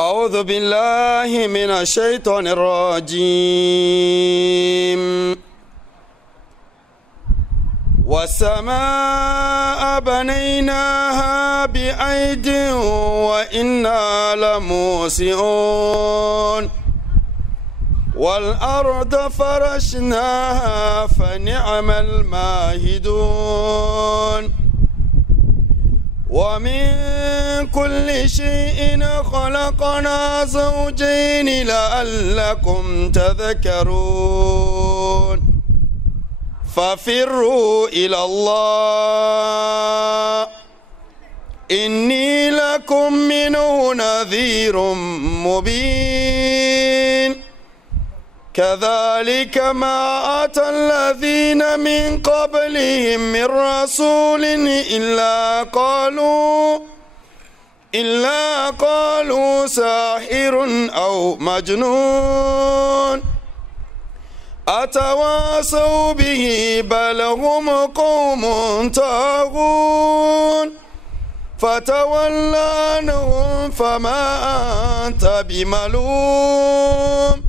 أعوذ بالله من الشيطان الرجيم. والسماء بنيناها بأيد وإنا لموسعون والأرض فرشناها فنعم الماهدون ومن كل شيء خلقنا زوجين لعلكم تذكرون ففروا إلى الله إني لكم منه نذير مبين كذلك ما أتى الذين من قبلهم من رسول إلا قالوا ساحر أو مجنون أتواصوا به بل هم قوم طاغون فتول عنهم فما أنت بملوم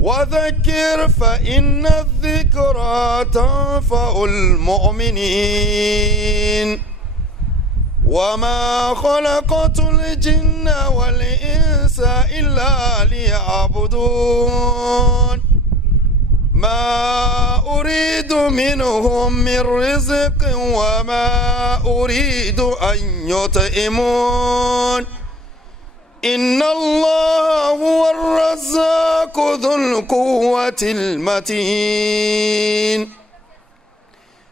وذكر فإن الذكرى تنفع المؤمنين وما خلقت الجن والإنس إلا ليعبدون ما أريد منهم من رزق وما أريد أن يطعمون إن الله هو الرزاق ذو القوة المتين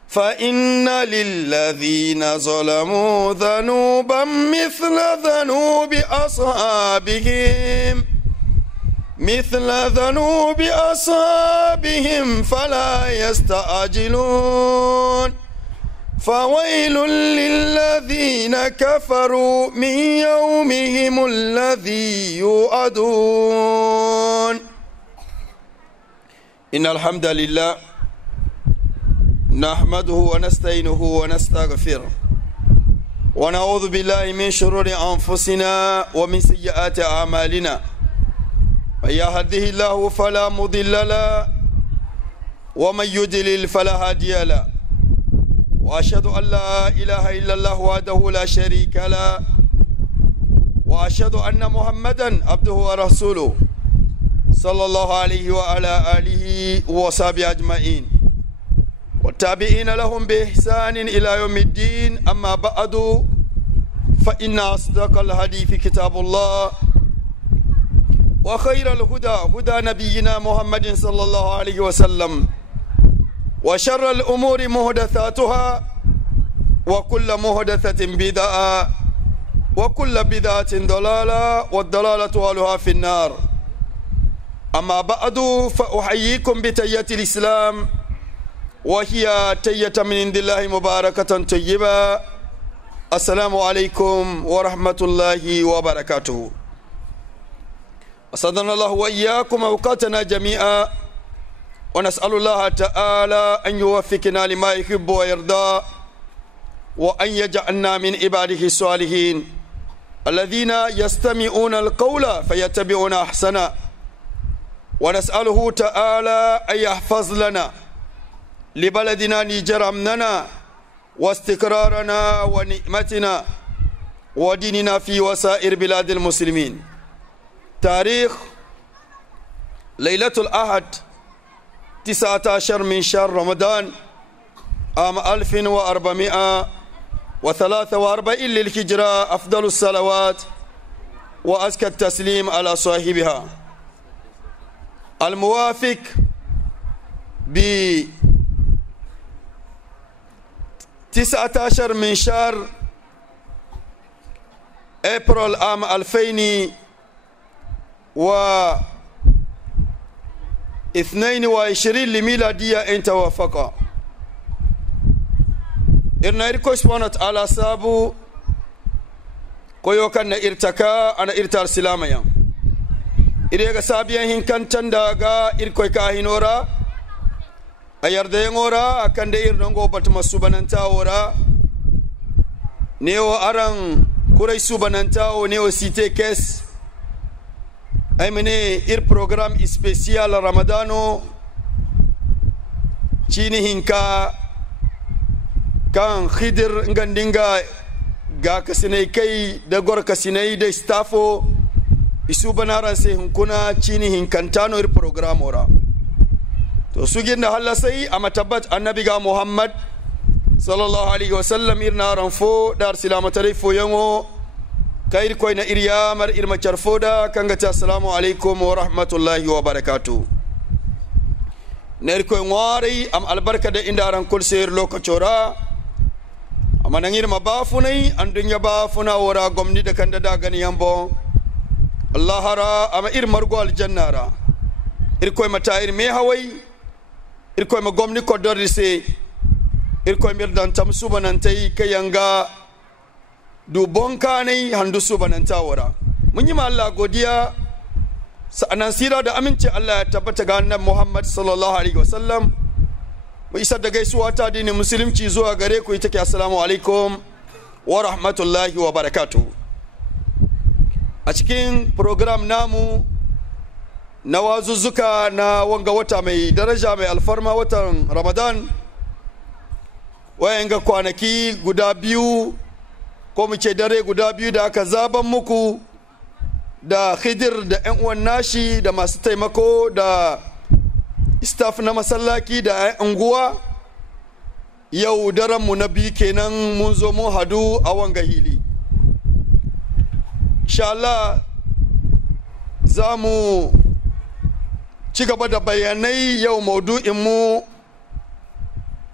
فإن للذين ظلموا ذنوبا مثل ذنوب أصحابهم فلا يستعجلون فويل للذين كفروا من يومهم الذي يوعدون. إن الحمد لله نحمده ونستعينه ونستغفره ونعوذ بالله من شرور أنفسنا ومن سيئات أعمالنا من يهده الله فلا مضل له ومن يضلل فلا هادي له وأشهد أن لا إله إلا الله وحده لا شريك له وأشهد أن محمدا عبده ورسوله صلى الله عليه وعلى آله وصحبه أجمعين والتابعين لهم بإحسان إلى يوم الدين. أما بعد فإن أصدق الحديث كتاب الله وخير الهدى هدى نبينا محمد صلى الله عليه وسلم وشر الأمور محدثاتها وكل محدثة بدعة وكل بدعة ضلالة والضلالة أهلها في النار. أما بعد فأحييكم بتحية الإسلام وهي تحية من عند الله مباركة طيبة. السلام عليكم ورحمة الله وبركاته. أسعدنا الله وإياكم أوقاتنا جميعا ونسأل الله تعالى أن يوفقنا لما يحب ويرضى وأن يجعلنا من عباده الصالحين الذين يستمعون القول فيتبعون أحسنه ونسأله تعالى أن يحفظ لنا لبلدنا نيجر أمننا واستقرارنا ونعمتنا وديننا في وسائر بلاد المسلمين. تاريخ ليلة الأحد 19 من شهر رمضان عام 1443 للهجرة. أفضل الصلوات وأزكى التسليم على صاحبها. الموافق ب 19 من شهر أبريل عام 2022 لميلادية إن توافقا. إرنا إركو سبحانه وتعالى سابو كويو كان إرتكا أنا إرتال سلاميا إريغا سابيا هين كان تنداغا إركو كاهنورا ayarde ngora akande irnongo batma subananta ora neo arang kurai subananta o neo site kes ay mene ir programme spécial ramadano chini hinka kan khidir ngandinga ga kasinai kai da gor kasinai da staffo isu banaran sai hunkuna chini hinkantano ir program ora to sugin da halla sai a matabbat annabi ga muhammad sallallahu alaihi wasallam irna ranfo dar silamatare fo yango kair koy na iriya mar irma charfoda kanga ta assalamu alaikum wa rahmatullahi wa barakatuh ner koy ngwari am albarka da indaran kul ser lokacora amana ngir mabafunai andunya bafuna wora gomni da kanda da gani yambo allah hara ama ir margo aljannara ir koy mata ir me hawai ir koy ma gomni ko dorise ir koy mir dan tam subanantai kayanga du bonkane handu subananta wora mun yi ma Allah godiya sa'anan sira da aminci Allah ya tabbata ga annabi Muhammad sallallahu alaihi wasallam mu isa da gaisuwa ta dinin musulunci zuwa gare ku ita ke assalamu alaikum wa rahmatullahi wa barakatuh a cikin program namu na wazuzzuka na wanga wata mai daraja mai alfarma watan Ramadan wayanga kwanaki guda biyu ko mu ce dare guda biyu da aka zaban muku da khidir da ƴan uwan nashi da masu taimako da staff na masallaki da ƴan unguwa yau daren mu na biyu kenan mun zo mun hadu a wanga hili insha Allah za mu ci gaba da bayanai yau maudu'in mu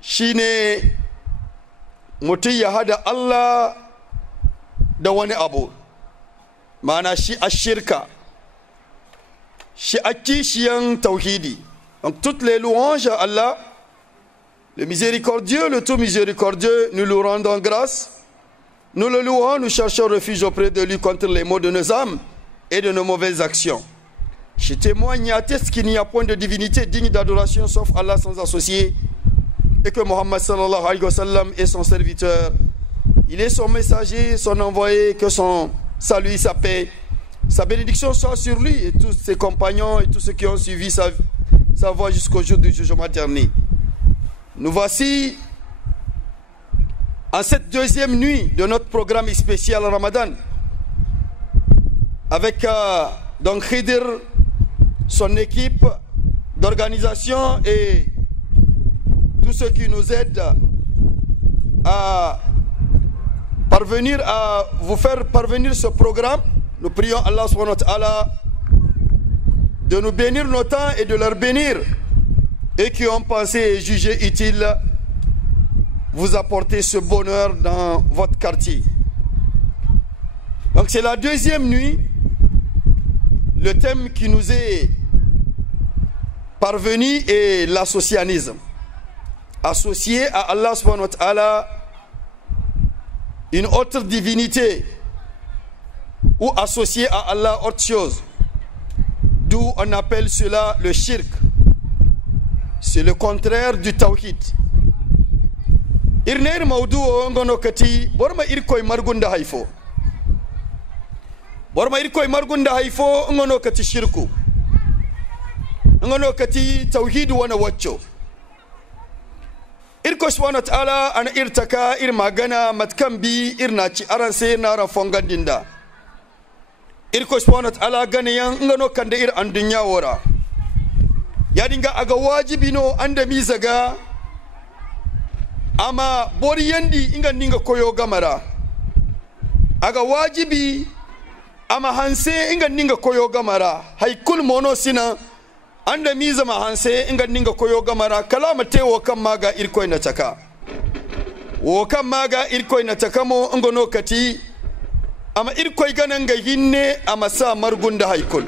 shine mutum ya hada Allah da wani abu mana shi ashirka shi akishiyan tauhidi. Donc toutes les louanges à Allah, le miséricordieux, le tout miséricordieux, nous lui rendons grâce, nous le louons, nous cherchons refuge auprès de lui contre les maux de nos âmes et de nos mauvaises actions. Je témoigne et atteste qu'il n'y a point de divinité digne d'adoration sauf Allah sans associé et que Mohammed sallallahu alayhi wa sallam est son serviteur. Il est son messager, son envoyé, que son salut, sa paix, sa bénédiction soit sur lui et tous ses compagnons et tous ceux qui ont suivi sa voie jusqu'au jour du jugement dernier. Nous voici en cette deuxième nuit de notre programme spécial Ramadan avec donc Khidir, son équipe d'organisation et tous ceux qui nous aident à parvenir à vous faire parvenir ce programme. Nous prions Allah subhanahu wa ta'ala de nous bénir nos temps et de leur bénir et qui ont pensé et jugé utile vous apporter ce bonheur dans votre quartier. Donc c'est la deuxième nuit. Le thème qui nous est parvenu est l'associanisme. Associé à Allah subhanahu wa ta'ala une autre divinité ou associé à Allah autre chose, d'où on appelle cela le shirk. C'est le contraire du tawhid. Irneir maudu ngono kati borma irkoy margunda haifo. Borma irkoy margunda haifo ngono kati shirku. Ngono kati tawhid wana waccho. Irko subhanahu wa ta'ala ana irtaka magana matkambi irnaci aranse nara fongandinda. Irko subhanahu wa ta'ala gane yan ngano kande ir andunya wora. Yadinga aga wajibi no anda mizaga ama bori yandi inga ninga koyo gamara. Aga wajibi ama hanse inga ninga koyo gamara. Haikul mono sina anda miza ma hanse inga ninga koyo gamara kalama te wo kan maga irkoy na taka wo kan maga irkoy na taka mo ngono kati ama irkoy gananga hinne ama sa margunda haikul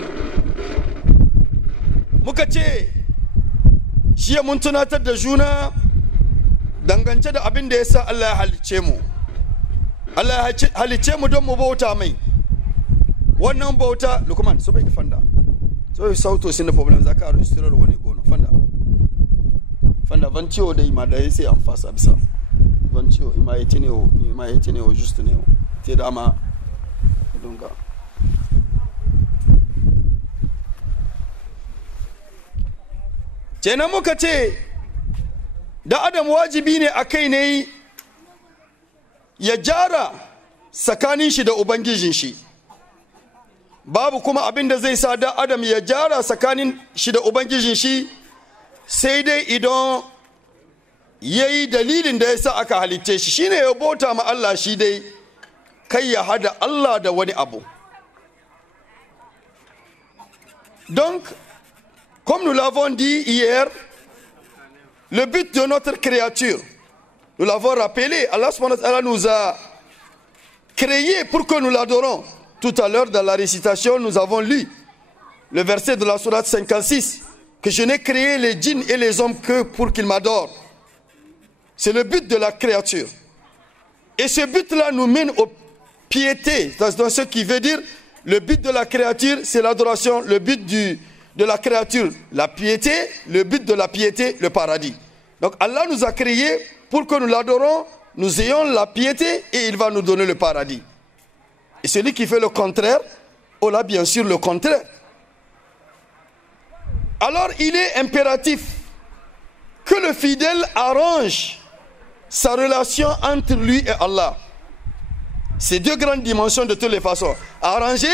muka ce shi mun tunatar da juna dangance da abin da yasa Allah ya halice mu. Allah ya halice mu don mu bauta mai. Wannan bauta Lukman so bai fanda so sauto sin da problem zaka registrar wani gono fanda vantio dai ma da sai an fasa bisa vantio ima yetene o juste ne o te dama donga kenan muka ce da adam wajibi ne a kai ne ya jara tsakanin shi da ubangijin shi. Babu kuma abin da zai sa da adam ya jara tsakanin shi da ubangijin shi sai dai idan ya yi dalilin da ya sa aka halitte shi, shine ya bauta ma Allah shi dai, kai ya hada Allah da wani abu. Donc, comme nous l'avons dit hier, le but de notre créature, nous l'avons rappelé, Allah subhanahu wa ta'ala nous a créés pour que nous l'adorons. Tout à l'heure dans la récitation, nous avons lu le verset de la sourate 56, que je n'ai créé les djinns et les hommes que pour qu'ils m'adorent. C'est le but de la créature. Et ce but-là nous mène aux piétés, dans ce qui veut dire le but de la créature, c'est l'adoration, le but de la créature, la piété, le but de la piété, le paradis. Donc Allah nous a créés pour que nous l'adorons, nous ayons la piété et il va nous donner le paradis. Et celui qui fait le contraire, aura bien sûr le contraire. Alors il est impératif que le fidèle arrange sa relation entre lui et Allah. C'est deux grandes dimensions de toutes les façons. Arranger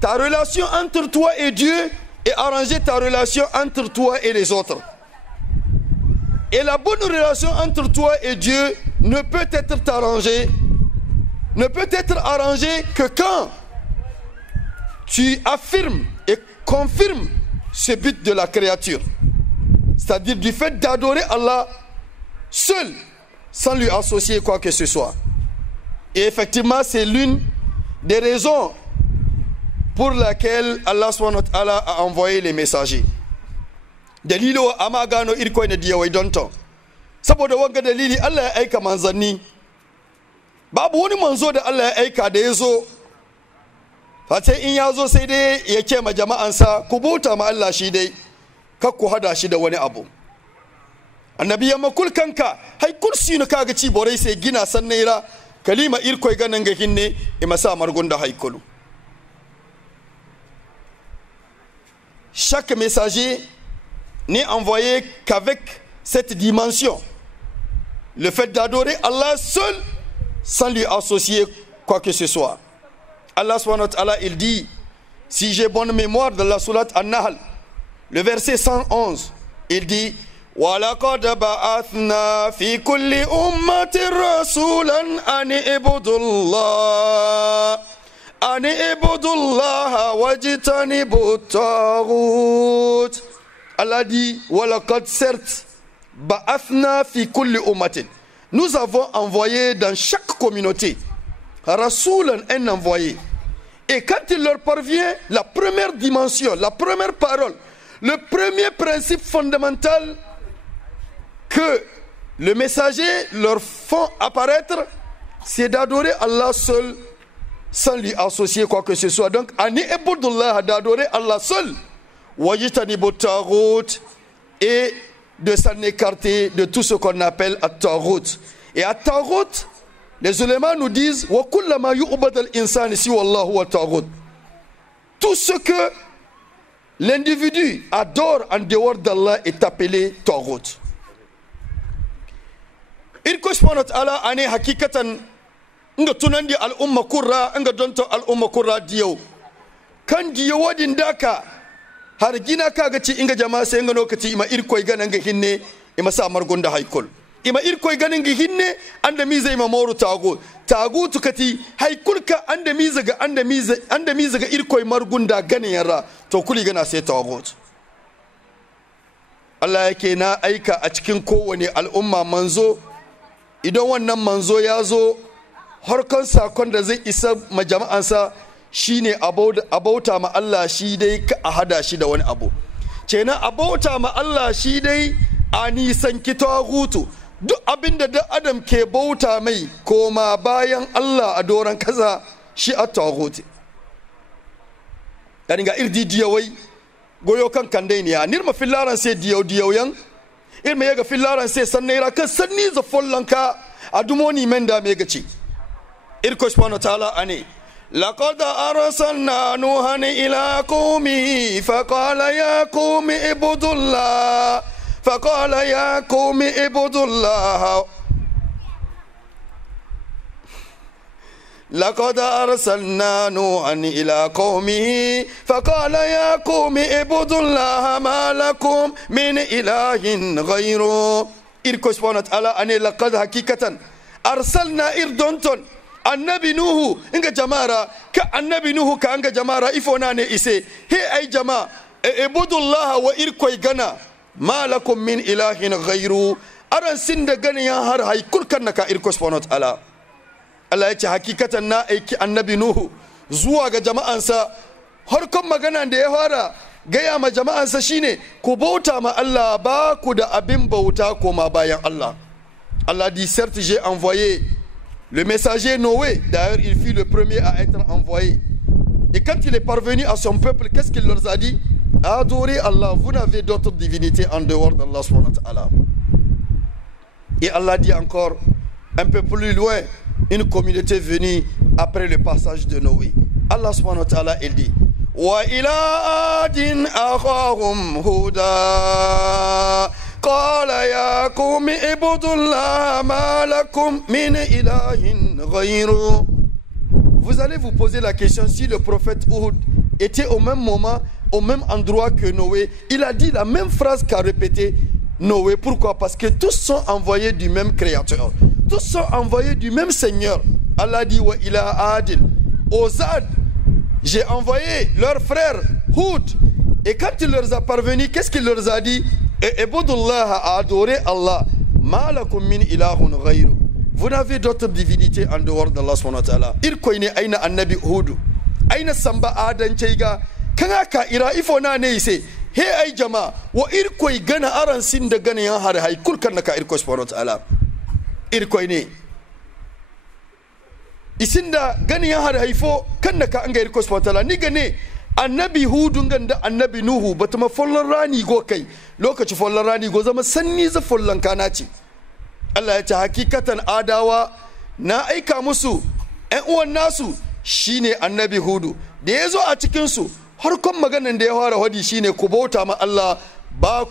ta relation entre toi et Dieu et arranger ta relation entre toi et les autres. Et la bonne relation entre toi et Dieu ne peut être arrangée que quand tu affirmes et confirmes ce but de la créature. C'est-à-dire du fait d'adorer Allah seul, sans lui associer quoi que ce soit. Et effectivement, c'est l'une des raisons pour laquelle Allah subhanahu wa ta'ala a envoyé les messagers. Dalilo amagano irko ne diya wai donto. Saboda wanga dalili Allah ya aika manzanni. Babu wani manzo da Allah ya aika da yazo. Fate in yazo sai dai ya ce ma jama'ansa ku bauta ma Allah shi dai, kar ku hada shi da wani abu. Annabi ya makul kanka hay kursi no kaga ci borai sai gina sannaira kalima irko ganan ga hinne e masa margonda haykulu. Chaque messager n'est envoyé qu'avec cette dimension. Le fait d'adorer Allah seul sans lui associer quoi que ce soit. Allah subhanahu wa ta'ala il dit, si j'ai bonne mémoire de la sourate An-Nahl, le verset 111, il dit وَلَقَدْ بَعَثْنَا فِي كُلِّ أُمَّةٍ رَسُولًا أَنِ اعْبُدُوا اللَّهَ وَاجْتَنِبُوا الطَّاغُوتَ. Allah dit وَلَقَدْ certes بَعَثْنَا فِي كُلِّ أُمَّةٍ. Nous avons envoyé dans chaque communauté Rasulan, un envoyé. Et quand il leur parvient la première dimension, la première parole, le premier principe fondamental que le messager leur font apparaître, c'est d'adorer Allah seul sans lui associer quoi que ce soit. Donc, ani ibudullah, d'adorer Allah seul, wajitanibu taghut, et de s'en écarter de tout ce qu'on appelle at-taghut. Et at-taghut, les ulémas nous disent wa kullama yu'bad al-insan si wallahu wa taghut. Tout ce que l'individu adore en dehors d'Allah est appelé taghut. Il correspond à Allah ane hakikatan nga tunandi al-umma kurra nga donto al-umma kurra diyo kan diyo wadin daka har gina kaga ci inga jama'a sai nga lokaci ima irkoy ganan ga hinne ima sa margonda haykol ima irkoy ganan ga hinne anda miza ima moru tago tukati haykulka anda miza ga irkoy margunda ganin yara to kuli gana sai tago. Allah yake na aika a cikin kowane al'umma manzo, idan wannan manzo ya zo harkon sakon da zai isa ma jama'ansa shine abauta ma Allah shi dai ka a hada shi da wani abu. Kenan abauta ma Allah shi dai a nisan kitagutu, duk abinda da adam ke bauta mai koma bayan Allah a doron kaza shi a taguti. Yani ga irdi diyawai goyo kan kandai ne ya nirma fillaran sai diyaw yan irma yaga fillaran sai sannaira kan sanni za follanka a dumoni menda me gaci irko subhanahu ta'ala ane laqad arsalna nuhan ila qaumihi faqala ya qaumi ibudullah فقال يا قوم اعبدوا الله لقد أرسلنا نوحا إلى قومه فقال يا قوم اعبدوا الله ما لكم من إله غيره. Il correspond à Allah ane laqad hakikatan arsalna irdonton annabi nuhu inga jamara ka annabi nuhu ka anga jamara ifona ne ise he ay jama ibudullah wa irkoy gana ma lakum min ilahin ghayru aran sinda gana ya har hay kulkan ka ir correspond à Allah. Allah ya ce hakikatan na aiki annabi nuhu zuwa ga jama'ansa harkon magana da ya fara gaya ma jama'ansa shine ku bauta ma Allah ba ku da abin bauta koma bayan Allah. Allah dit certes j'ai envoyé le messager Noé, d'ailleurs il fut le premier à être envoyé, et quand il est parvenu à son peuple, qu'est-ce qu'il leur a dit? Adorez Allah, vous n'avez d'autre divinité en dehors d'Allah subhanahu wa ta'ala. Et Allah dit encore un peu plus loin, une communauté venue après le passage de Noé, Allah subhanahu wa ta'ala il dit wa ila adin akhahum huda qala ya qawmi ibudullah ma lakum min ilahin ghayru. Vous allez vous poser la question, si le prophète Hud était au même moment, au même endroit que Noé, il a dit la même phrase qu'a répété Noé. Pourquoi? Parce que tous sont envoyés du même créateur, tous sont envoyés du même Seigneur. Allah dit wa ila adin, aux Ad, j'ai envoyé leur frère Hud. Et quand il leur a parvenu, qu'est-ce qu'il leur a dit? Ibudullah, à adorer Allah. Ma lakum min ilahun ghayru. Vous n'avez d'autre divinité en dehors d'Allah subhanahu wa ta'ala. Irkoine aina annabi Hud, aina samba adan cheiga kanga ka ira ifona ne ise he ay jama wa irkoi gana aran sin da gana yan har hay kul kan ka irko subhanahu wa ta'ala. Irkoine isinda gani yan har haifo kan ka anga irko subhanahu wa ta'ala ni gane annabi Hud ganda annabi Nuhu batuma follan rani go kai lokaci follan rani go zama sanni za follan kana ce. Allah ya ce hakikatan adawa na aika musu ƴan uwan nasu shine annabi Hudu da ya zo a cikinsu harkon maganan da ya fara hadi shine ku bauta ma Allah ba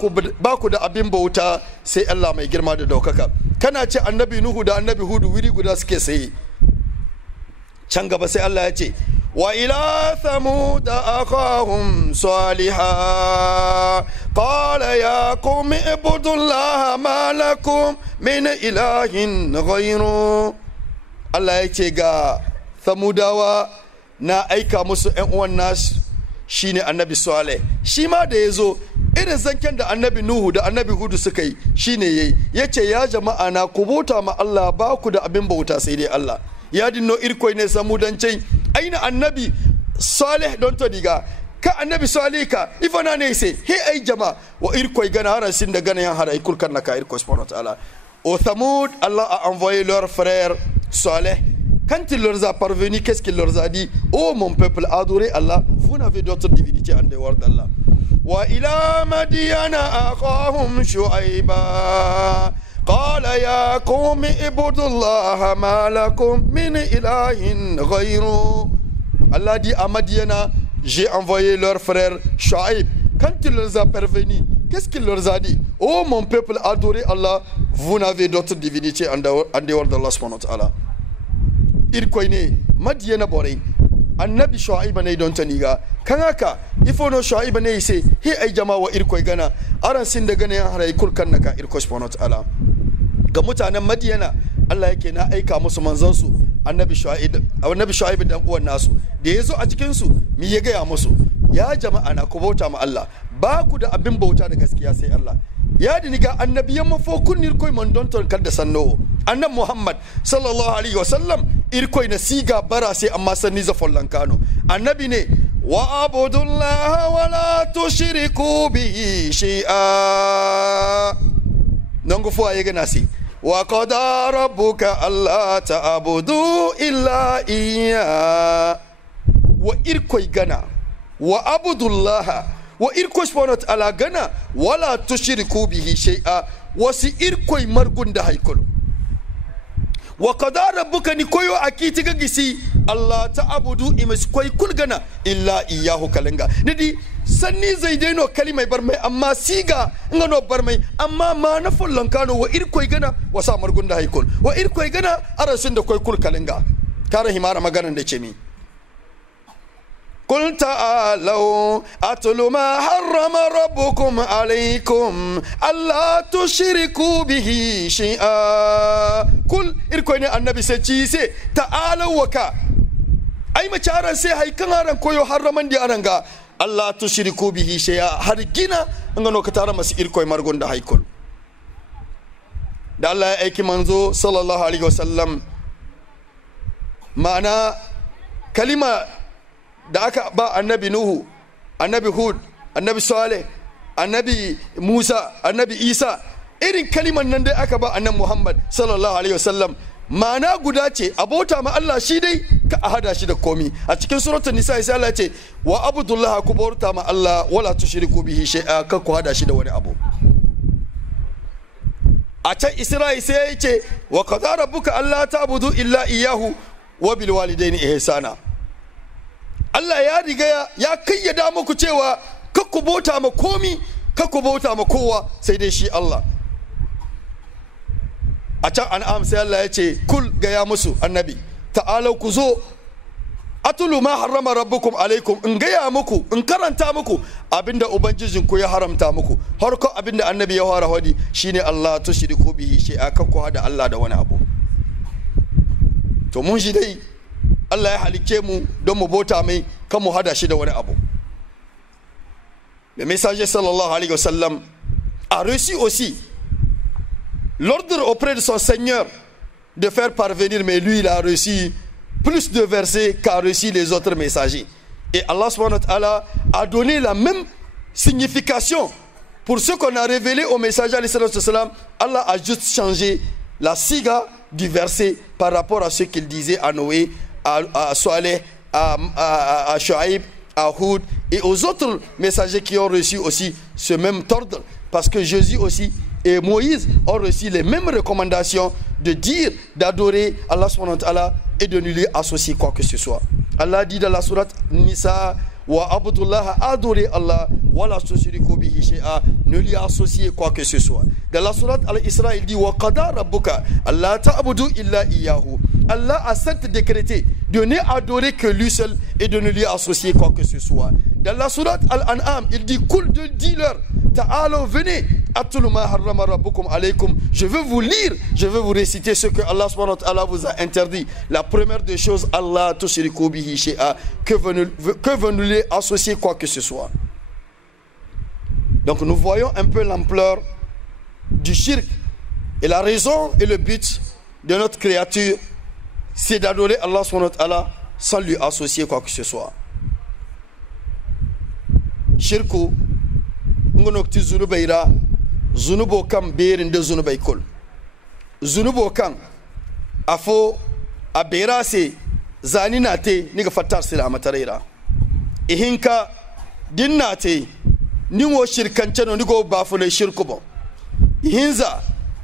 ku da abin bauta sai Allah mai girma da daukaka. Kana ce annabi Nuhu da annabi Hudu wuri guda suke sai can gaba sai Allah ya ce wa ila thamud akhahum salihah qala ya qawmi ibudullaha ma lakum min ilahin ghayru. Allah ya ce ga thamudawa na aika musu ƴan uwan nasu shine annabi Saleh, shi ma da yazo irin zanken da annabi Nuhu da annabi Hudu suka yi shine yayi, yace ya jama'a na ku bauta ma Allah ba ku da abin bauta sai dai Allah. Ya dinno irkoi ne samudancin aina annabi Saleh don to diga ka annabi Saleh ka ifana ne sai he ai jama wa irkoi gana harasin da gana yan harai kulkan naka irkoi subhanahu wa ta'ala. Au Thamoud, Allah a envoyé leur frère Saleh. Quand il leur a parvenu, qu'est-ce qu'il leur a dit? Oh mon peuple, adorez Allah, vous n'avez d'autre divinité en dehors d'Allah. Wa ila Madiana akhahum Shu'aiba قال يا قوم اعبدوا الله ما لكم من إله غيره. Allah dit à Madiana, j'ai envoyé leur frère Shu'aib. Quand il leur a parvenu, qu'est-ce qu'il leur a dit? Oh mon peuple, adorez Allah, vous n'avez d'autre divinité en dehors d'Allah subhanahu wa ta'ala. Il koine Madiana borei annabi Shu'aib ne don taniga kanaka ifo no Shu'aib ne ise hi ay jama wa irkoi gana aran sin da gana harai kulkan naka irko subhanahu wa ta'ala. Ga mutanen Madiyana Allah yake na aika musu manzon su annabi Shu'aib dan uwan nasu da yazo a cikin su mi ya gaya musu ya jama'a na ku bauta ma Allah ba ku da abin bauta da gaskiya sai Allah. Ya diniga annabiyan mafo kunnir koi mandon ton kadda sanno annab Muhammad sallallahu alaihi wasallam irkoi na siga bara sai amma sanni za follan kano annabi ne wa abudullaha wa la tushriku bihi shay'a nango fo ayega nasi wa qada rabbuka alla ta'budu illa iyya wa irkoi gana wa abudullaha wa irkoi subhanahu wa ta'ala gana wala tushriku bihi shay'a wasi irkoi margunda haikulu wa qada rabbuka ni koyo akiti gagisi Allah ta'budu imis koy kulgana illa iyyahu kalenga nidi sanni zaideno kalimai barmai amma siga ngano barmai amma ma na fullon kano wa ir koy gana wa sa margunda haykol wa ir koy gana arasin da koy kul kalenga kare himara maganan da ce mi قل تعالوا أتل ما حرم ربكم عليكم ألا تشركوا به شيئا قل إركوني النبي سيتشيسي تعالوا وكا أي ما تشارن سي هاي كنارن كويو حرمان دي أرنغا ألا تشركوا به شيئا هرجينا أنغنو كتارا مسي إركوي مرغون دا هاي كل دا الله أيكي منزو صلى الله عليه وسلم معنى كلمة da aka ba annabi Nuhu, annabi Hud, annabi Saleh, annabi Musa, annabi Isa, irin kaliman nan dai aka ba annabi Muhammad sallallahu alaihi wasallam ma'ana guda ce abota ma Allah shi dai ka ahada shi da komi a cikin suratul nisa sai Allah ce wa abudullah ku bauta ma Allah wala tushriku bihi shay'a ka ku hada shi da wani abu. A can Isra'i sai ya ce wa qadara rabbuka alla ta'budu illa iyyahu wa bil walidaini ihsana. Allah ya riga ya kayyada muku cewa kakku bauta ma komi kakku bauta ma kowa sai dai shi Allah. A can an'am sai Allah ya ce kul gaya musu annabi ta'alau ku zo atulu ma harrama rabbukum alaikum in gaya muku in karanta muku abinda ubangijin ku ya haramta muku harko abinda annabi ya fara hadi shine Allah tushriku bihi shay'a kakku hada Allah da wani abu. To mun shi dai Allah ya halicce mu don mu bauta mai kan mu hada shi da wani abu. Le messager sallallahu alayhi wa sallam a reçu aussi l'ordre auprès de son Seigneur de faire parvenir, mais lui il a reçu plus de versets qu'a reçu les autres messagers. Et Allah subhanahu wa ta'ala a donné la même signification pour ce qu'on a révélé au messager alayhi wa sallam. Allah a juste changé la siga du verset par rapport à ce qu'il disait à Noé, à Saleh, à Shuaib, à Hud et aux autres messagers qui ont reçu aussi ce même ordre, parce que Jésus aussi et Moïse ont reçu les mêmes recommandations de dire, d'adorer Allah subhanahu wa ta'ala et de ne lui associer quoi que ce soit. Allah dit dans la sourate Nisa wa abdullah, adorer Allah wa la tushriku bihi shay'a, ne lui associer quoi que ce soit. Dans la sourate Al-Isra il dit wa qada rabbuka alla ta'budu illa iyyahu. Allah a certes décrété de ne adorer que lui seul et de ne lui associer quoi que ce soit. Dans la sourate Al-An'am, il dit dis-leur, ta'alo, venez, atul ma harrama rabbukum alaykum. Je veux vous lire, je veux vous réciter ce que Allah subhanahu wa ta'ala vous a interdit. La première des choses, Allah tushriku bihi shay'a, que vous ne lui associer quoi que ce soit. Donc nous voyons un peu l'ampleur du shirk et la raison et le but de notre créature, c'est d'adorer Allah subhanahu wa ta'ala sans lui associer quoi que ce soit. Shirku ngonokti zunubaira zunubo kam berin de zunubay kol zunubo kan afo abera se zanina te niga fatar sila matarira ihinka dinna te ningo shirkanceno nigo bafune shirku bon ihinza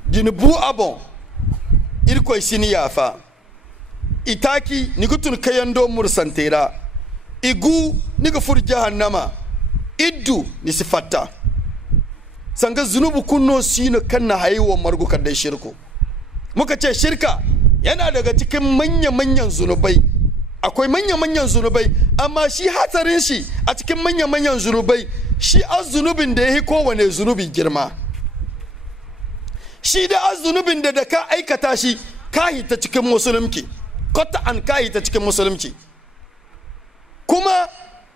dinbu abon irko isini yafa itaki nigutun kayando mursantera igu niga fur jahannama iddu ni sifatta sanga zunubu kunno sino kanna haiwa margu kadai shirku muka ce shirka yana daga cikin manyan zunubai. Akwai manyan zunubai amma shi hatsarin shi a cikin manyan zunubai shi azunubin da yake kowane zunubi girma. Shi da azunubin da ka aikata shi kahi ta cikin musulunci kota an kahi ta cikin musulunci kuma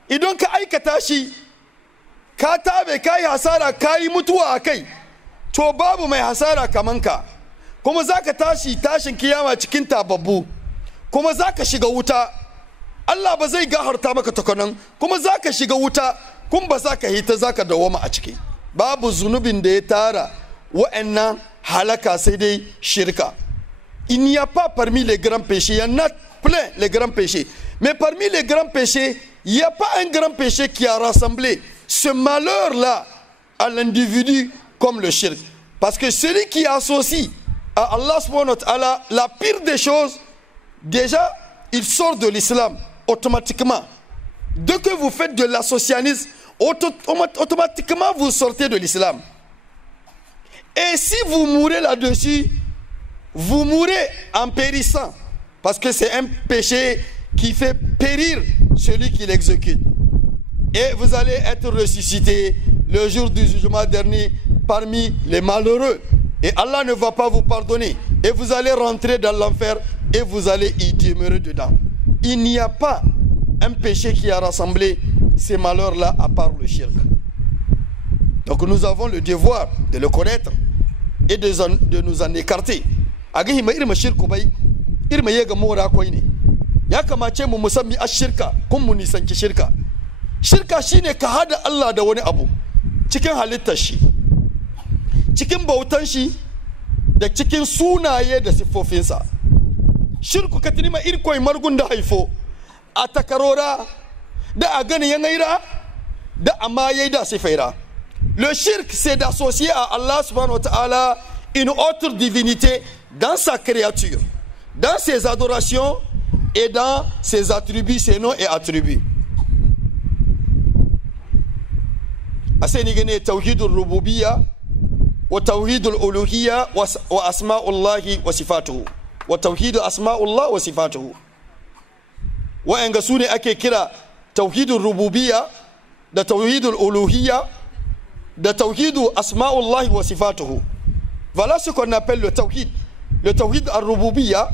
idan ka aikata shi ka tabe ka yi hasara ka yi mutuwa a kai to babu mai hasara kaman ka kuma za ka tashin kiyama cikin tababbu kuma za ka shiga wuta. Allah ba zai gaharta maka takanan kuma za ka shiga wuta kuma ba za ka hita za ka dawama a ciki. Babu zunubin da ya tara wa'annan halaka sai dai shirka. Il n'y a pas parmi les grands péchés, il y en a plein les grands péchés, mais parmi les grands péchés il n'y a pas un grand péché qui a rassemblé ce malheur-là à l'individu comme le shirk. Parce que celui qui associe à Allah subhanahu wa ta'ala, la pire des choses, déjà, il sort de l'islam automatiquement. Dès que vous faites de l'associanisme, automatiquement vous sortez de l'islam. Et si vous mourrez là-dessus, vous mourrez en périssant. Parce que c'est un péché qui fait périr celui qui l'exécute. Et vous allez être ressuscité le jour du jugement dernier parmi les malheureux. Et Allah ne va pas vous pardonner. Et vous allez rentrer dans l'enfer et vous allez y demeurer dedans. Il n'y a pas un péché qui a rassemblé ces malheurs-là à part le shirk. Donc nous avons le devoir de le connaître et de nous en écarter. Ya kamace mu musammi ashirka kun mu nisanci shirka. Shirka shine ka hada Allah da wani abu cikin halittar shi, cikin bautan shi da cikin sunaye da siffofinsa. Shirku ka tinima irkoi margun da haifo a takarora da a gani yanaira da amaye da sifaira. Le shirk c'est d'associer à Allah subhanahu wa ta'ala une autre divinité dans sa créature, dans ses adorations et dans ses attributs, ses noms et attributs. Aseni gane tawhidul rububiyya wa tawhidul uluhiyya wa asma'ullahi wa sifatuhu wa tawhidu asma'ullah wa sifatuhu. Wa'anga sune ake kira tawhidul rububiyya da tawhidul uluhiyya da tawhidu asma'ullahi wa sifatuhu. Voilà ce qu'on appelle le tawhid. Le tawhid al-rububiyya,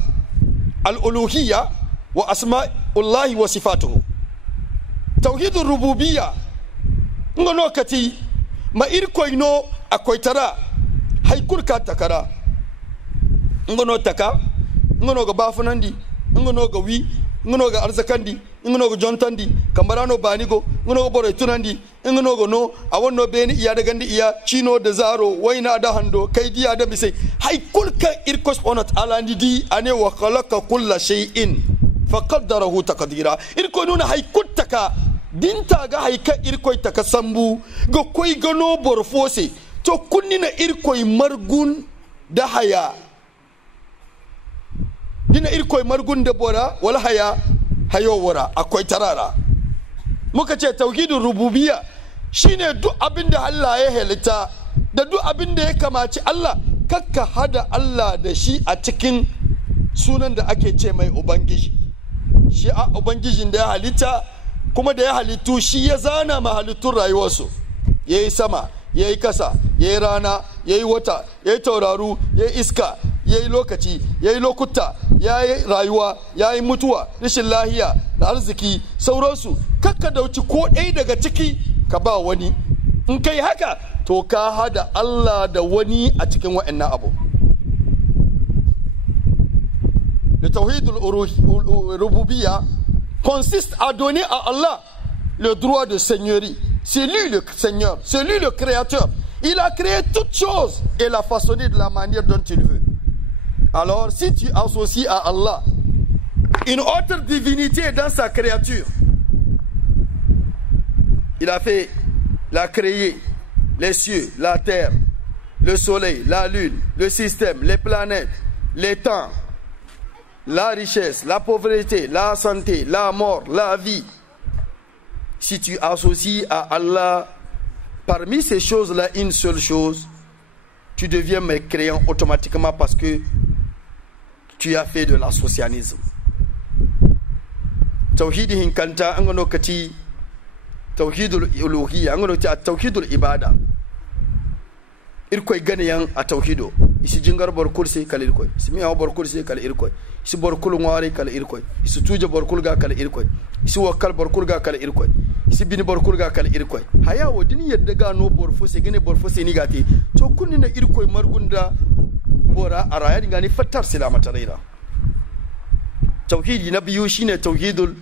al-uluhiyya wa asma'ullahi wa sifatuhu. Tawhid al-rububiyya ngono kati ma irkoino akoitara haikul ka takara ngono taka ngono ga bafunandi ngono ga wi ngono ga arzakandi ngono ga jontandi kambarano banigo ngono ga bore tunandi ngono go no awonno beni iya da gandi iya chino da zaro waina da hando kai diya da bisai haikul ka irkos onat alandi di ane wa khalaqa kulla shay'in faqaddarahu taqdira irkoino na haikul taka dinta ga haika irkoi taka sambu ga koi gano borfose to kunni na irkoi margun da haya dina irkoi margun da bora wala haya hayo wara akwai tarara. Muka ce tauhidin rububiyya shine duk abinda Allah ya halitta da duk abinda ya kamaci Allah kakka hada Allah da shi a cikin sunan da ake ce mai ubangiji. Shi a ubangijin da ya halitta kuma da ya halittu shi ya zana ma halittun rayuwarsu. Yayi sama, yayi kasa, yayi rana, yayi wata, yayi tauraru, yayi iska, yayi lokaci, yayi lokuta, yayi rayuwa, yayi mutuwa, rashin lahiya da arziki, sauransu. Kakka dauci ko ɗaya daga ciki ka ba wani. In kai haka to ka hada Allah da wani a cikin wa'annan abu. Le tawhidul rububiyya consiste à donner à Allah le droit de seigneurie. C'est lui le Seigneur, c'est lui le Créateur. Il a créé toutes choses et l'a façonné de la manière dont il veut. Alors, si tu associes à Allah une autre divinité dans sa créature, il a créé les cieux, la terre, le soleil, la lune, le système, les planètes, les temps, la richesse, la pauvreté, la santé, la mort, la vie. Si tu associes à Allah parmi ces choses-là une seule chose, tu deviens mécréant automatiquement parce que tu as fait de l'associanisme. Tawhid hinkanta angono kati tawhidul uluhiyya angono ta tawhidul ibada. Irkoy ganayan a tawhido isi jingar borkul sai kala irkoy isi miya borkul sai kala irkoy isi borkul ngwari kala irkoy isi tuje borkul ga kala irkoy isi wakal borkul ga kala irkoy isi bini borkul ga kala irkoy haya wodini yadda ga no borfo sai gane borfo sai ni gate to kunni na irkoy margunda bora araya dinga ni fattar silamata raira. Tauhidi na biyu shine tauhidul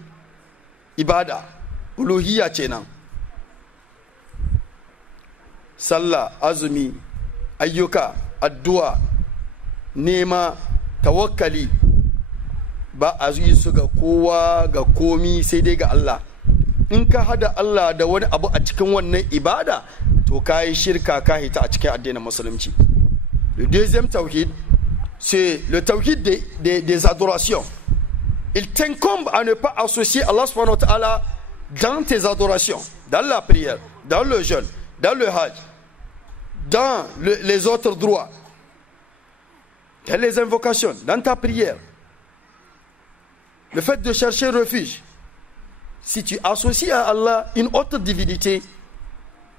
ibada, uluhiyya kenan. Sallah, azumi, ayyuka, addu'a, nema, tawakkali ba a yi su ga kowa ga komi sai dai ga Allah. In ka hada Allah da wani abu a cikin wannan ibada to ka yi shirka ka hita a cikin addinin musulunci. Le deuxième tawhid c'est le tawhid des adorations. Il t'incombe à ne pas associer Allah subhanahu wa ta'ala dans tes adorations, dans la prière, dans le jeûne, dans le hajj, dans les autres droits, dans les invocations, dans ta prière. Le fait de chercher refuge. Si tu associes à Allah une autre divinité,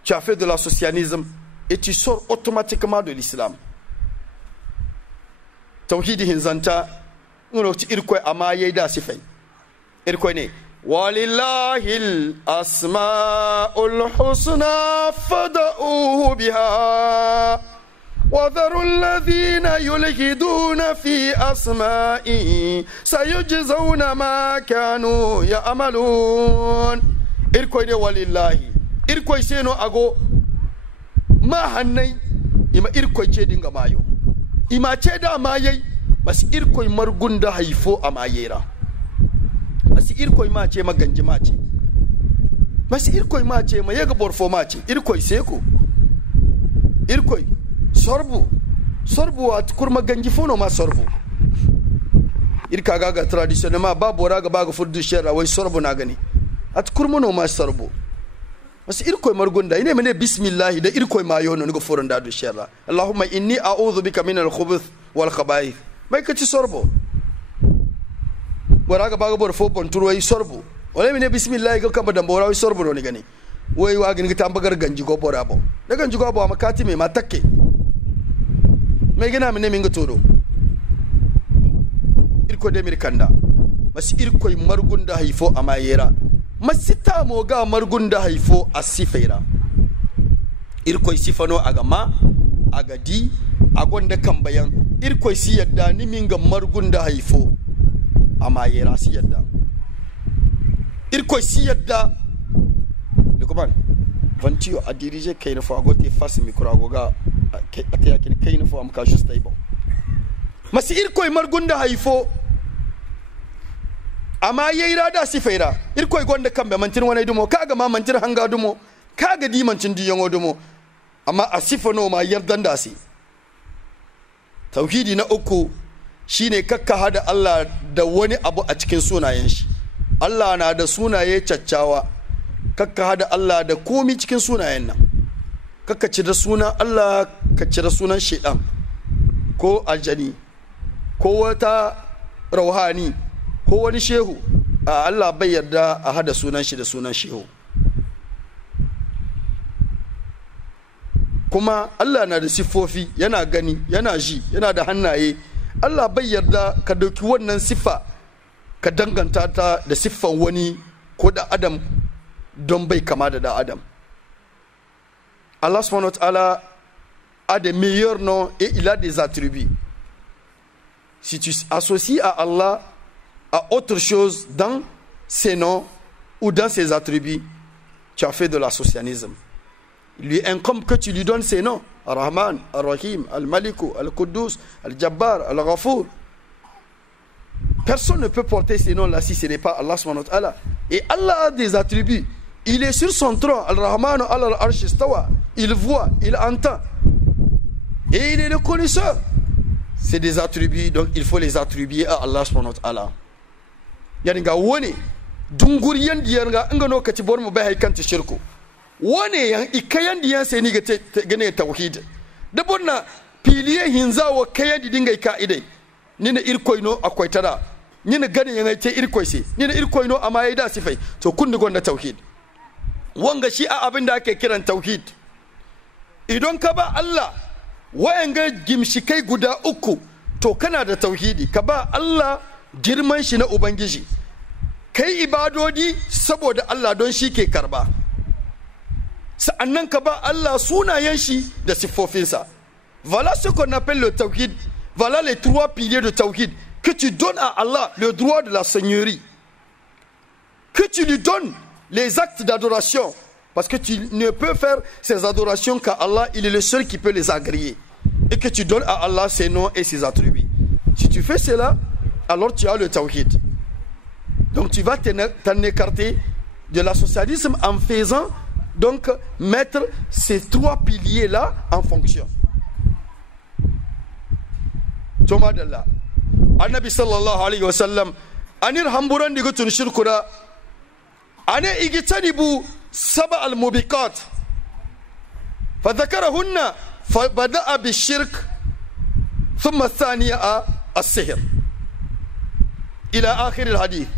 tu as fait de l'associanisme et tu sors automatiquement de l'islam. Tawhid hinzanta ngono ti irkoy amaye da sifai. Irkoy ne walillahil asmaul husna fad'uhu biha وذروا الذين يلحدون في أسمائه سيجزون ما كانوا يعملون. إركوي ولله إركوي سينو أغو ما هني إما إركوي تشيدينغ مايو إما تشيدا مايي بس إركوي مرغوندا هيفو أمايرا بس إركوي ما تشي ما غنجي ما تشي بس إركوي ما تشي ما يغبور فو ما تشي إركوي سيكو إركوي sorbu at kurma ganji fono ma sorbu irka gaga traditionnellement ba boraga baga fuddu shera way sorbu na gani at kurma no ma sorbu mas irkoy margunda ine mene bismillah da irkoy ma yono ngo foronda du shera allahumma inni a'udhu bika min al-khubuth wal khaba'ith may kati sorbu boraga baga bor fo bon turo way sorbu wala mene bismillah go kamba dambora way sorbu no ni gani way wagin gita mbagar ganji go borabo da ganji go abo makati me matakke mais gina mine minga todo irko de mirkanda mas irko margunda haifo amayera masita moga margunda haifo asifeira irko sifano agama agadi agonda kambayan irko si yadda ni minga margunda haifo amayera si yadda irko si yadda le comment vantio a diriger kayna fo agote face micro agoga ataya kin kayna fo am ka juste ay bon masi irkoy margunda hayfo ama yeyra da sifeira irkoy gonda kambe mantin wonay dumo kaga ma mantin hanga dumo kaga di mancin di yongo dumo amma asifano ma yardan da si tauhidi na uku shine kakka hada Allah da wani abu a cikin sunayen shi. Allah na da sunaye caccawa, kakka hada Allah da komi cikin sunayen nan. Kakka cire sunan Allah ka cire sunan shaitan ko aljani ko wata rauhani ko wani shehu. A Allah bai yarda a hada sunan shi da sunan shehu. Kuma Allah na da siffofi, yana gani, yana ji, yana da hannaye. Allah bai yarda ka dauki wannan siffa ka danganta ta da siffan wani ko da Adam don bai kama da Adam. Allah subhanahu wa ta'ala a des meilleurs noms et il a des attributs. Si tu associes à Allah à autre chose dans ses noms ou dans ses attributs, tu as fait de l'associanisme. Il lui incombe que tu lui donnes ses noms. Ar-Rahman, Ar-Rahim, Al-Maliku, Al-Quddus, Al-Jabbar, Al-Ghafour. Personne ne peut porter ces noms-là si ce n'est pas Allah subhanahu wa ta'ala. Et Allah a des attributs. Il est sur son trône. Al-Rahman, Al-Arsh istawa. Il voit, il entend. Et il est le connaisseur. C'est des attributs, donc il faut les attribuer à Allah subhanahu wa ta'ala. Yaniga woni dunguriyan diyanga ngano kati bormo bai haikanta shirku. Wane yan ikayan diyan sai ni gane tauhid da bonna piliye hinza wa kayan di dinga kaide ni na irkoino akwai tada ni na gane yan ce irkoisi ni na irkoino amma yayi da sifai to kun ni gonda tauhid wanga shi a abin da ake kiran tauhid. Idan ka ba Allah wayanga gimshikai guda uku to kana da tauhidi. Ka ba Allah girman shi na ubangiji, kai ibadodi saboda Allah don shi ke karba, sa'annan ka ba Allah sunayen shi da siffofinsa. Voilà ce qu'on appelle le tawhid. Voilà les trois piliers de tawhid. Que tu donnes à Allah le droit de la seigneurie, que tu lui donnes les actes d'adoration, parce que tu ne peux faire ces adorations qu'à Allah, il est le seul qui peut les agréer, et que tu donnes à Allah ses noms et ses attributs. Si tu fais cela, alors tu as le tawhid. Donc tu vas t'en écarter de l'associationnisme en faisant donc mettre ces trois piliers là en fonction. to madalla annabi sallallahu alaihi wasallam anir hamburan diga tun shirkura ane igitanibu saba al-mubiqat fa dhakarahunna fa bada'a bi-shirk thumma ath-thaniya as-sihr ila akhir al-hadith.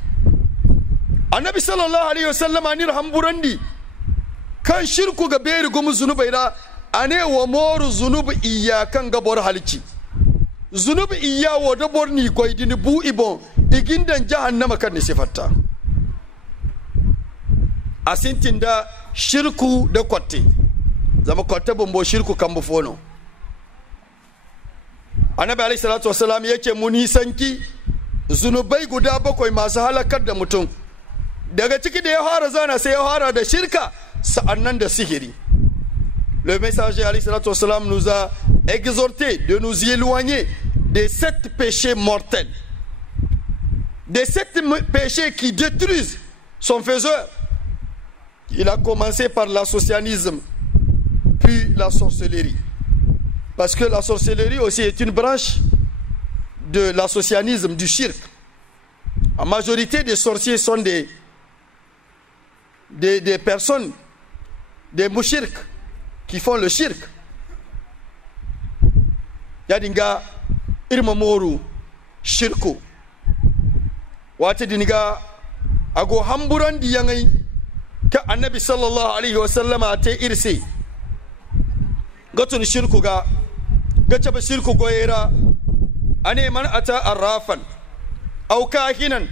annabi sallallahu alaihi wasallam anir hamburandi kan shirku ga beri gumu zunubaira ane wa moru zunubu iya kan gabor halci zunubu iya wo da borni goydini bu ibon igindan jahannama kan ni sifatta asintinda shirku da kwatte zama kwatte bombo shirku kan bu fono. annabi alaihi salatu wasallam yake muni sanki zunubai guda bakwai masu halakar da mutum, daga ciki da ya fara zana sai ya fara da shirka sa'annan da sihiri. Le messager alayhi salatu wassalam nous a exhorté de nous y éloigner de 7 péchés mortels, de 7 péchés qui détruisent son faiseur. Il a commencé par l'associanisme, puis la sorcellerie, parce que la sorcellerie aussi est une branche de l'associanisme, du shirk. La majorité des sorciers sont des personnes, des mouchirks qui font le shirk. Yadinga irma moru shirku wata diniga ago hamburan di yangai ka annabi sallallahu alaihi wasallama te irse gatun shirku ga gace ba shirku goyera ane man ata arrafan aw kahinan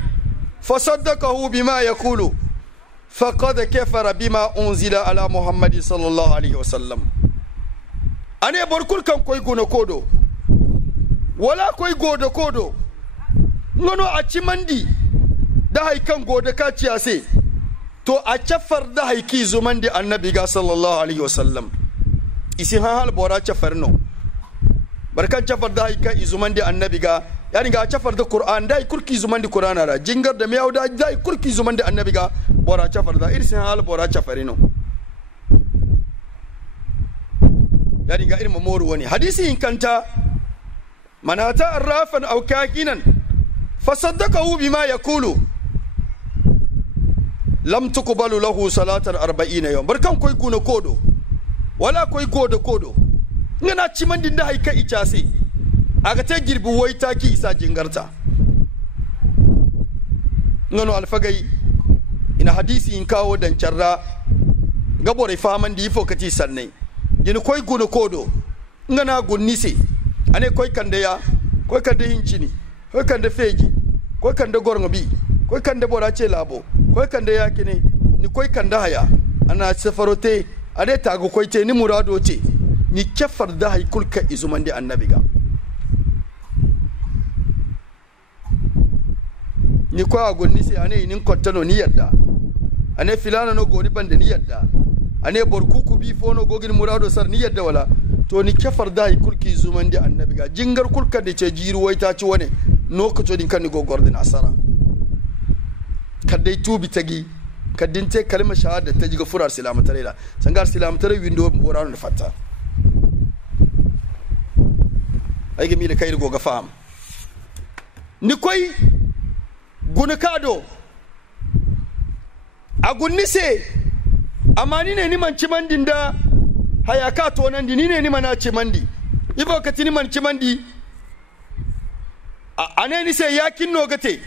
fasaddaqahu bima yaqulu faqad kafara bima unzila ala muhammadin sallallahu alaihi wasallam. ane borkul kan koy gono kodo wala koy godo kodo ngono a cimandi da haikan godo ka ciyase to a cafar da haiki zumandi annabi ga sallallahu alaihi wasallam isi hal bora cafar no barkan cafar da haika izumandi annabi ga yani ga cafar da qur'an dai kurki zumandi qur'ana ra jingar da miyau da dai kurki zumandi annabi ga bora cafar da irsi hal bora cafarino yani ga irin mamoru wani hadisi in kanta manata arrafan aw kakinan fasaddaqahu bima yaqulu lam tuqbalu lahu salatan 40 yawm barkan koy kuna kodo wala koy kodo ngana cimandin da haika icase aga ta girbi woita ki isa jingarta ngano alfagai ina hadisi in kawo dan charra gabore faman di fo kati sannai jini koy kuna kodo ngana gunnise ane koy kande ya koy kande hincini koy kande feji koy kande gorngobi koy kande borace labo koy kande ya kine ni koy kande haya ana safarote ade tago koy te ni murado te ni kefar da hay kulka izumande annabiga ni ko agonni se ane nin kottano ni yadda ane filana no goni bande ni yadda ane borkuku bi fono gogin murado sar ni yadda wala to ni kefar da hay kulki izumande annabiga jingar kulka de ce jiru waita ci wane no ko to din kan ni gogordin asara kadai tubi tagi kaddin te kalmar shahada ta jiga furar silamatare da sangar silamatare windo borano da fatta ay gemi le kayir goga fam ni koy gunukado agunnise amani ne ni man cimandin da hayaka to nan di ni ne ni mana cimandi ibo kati ni man cimandi ane ni se yakin no gate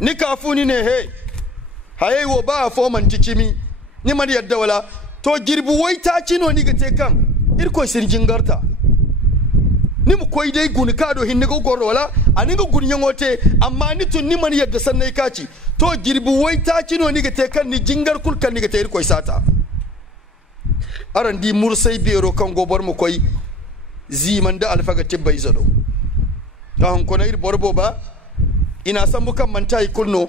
ni kafuni ne he haye wo ba fo man cicimi ni man yadda wala to girbu wai ta cino ni gate kan irko sirjin garta ni mu koy dai gun kado hinne go goro wala ani go gun yangote amma ni tun ni man yadda sannai kaci to girbu wai ta cino ni gate kan ni jingar kul kan ni gate irko sata aran di mursai bero kan gobar mu koy ziman da alfaga tibbai zado ta hon kona ir borbo ba ina san bu kan manta kulno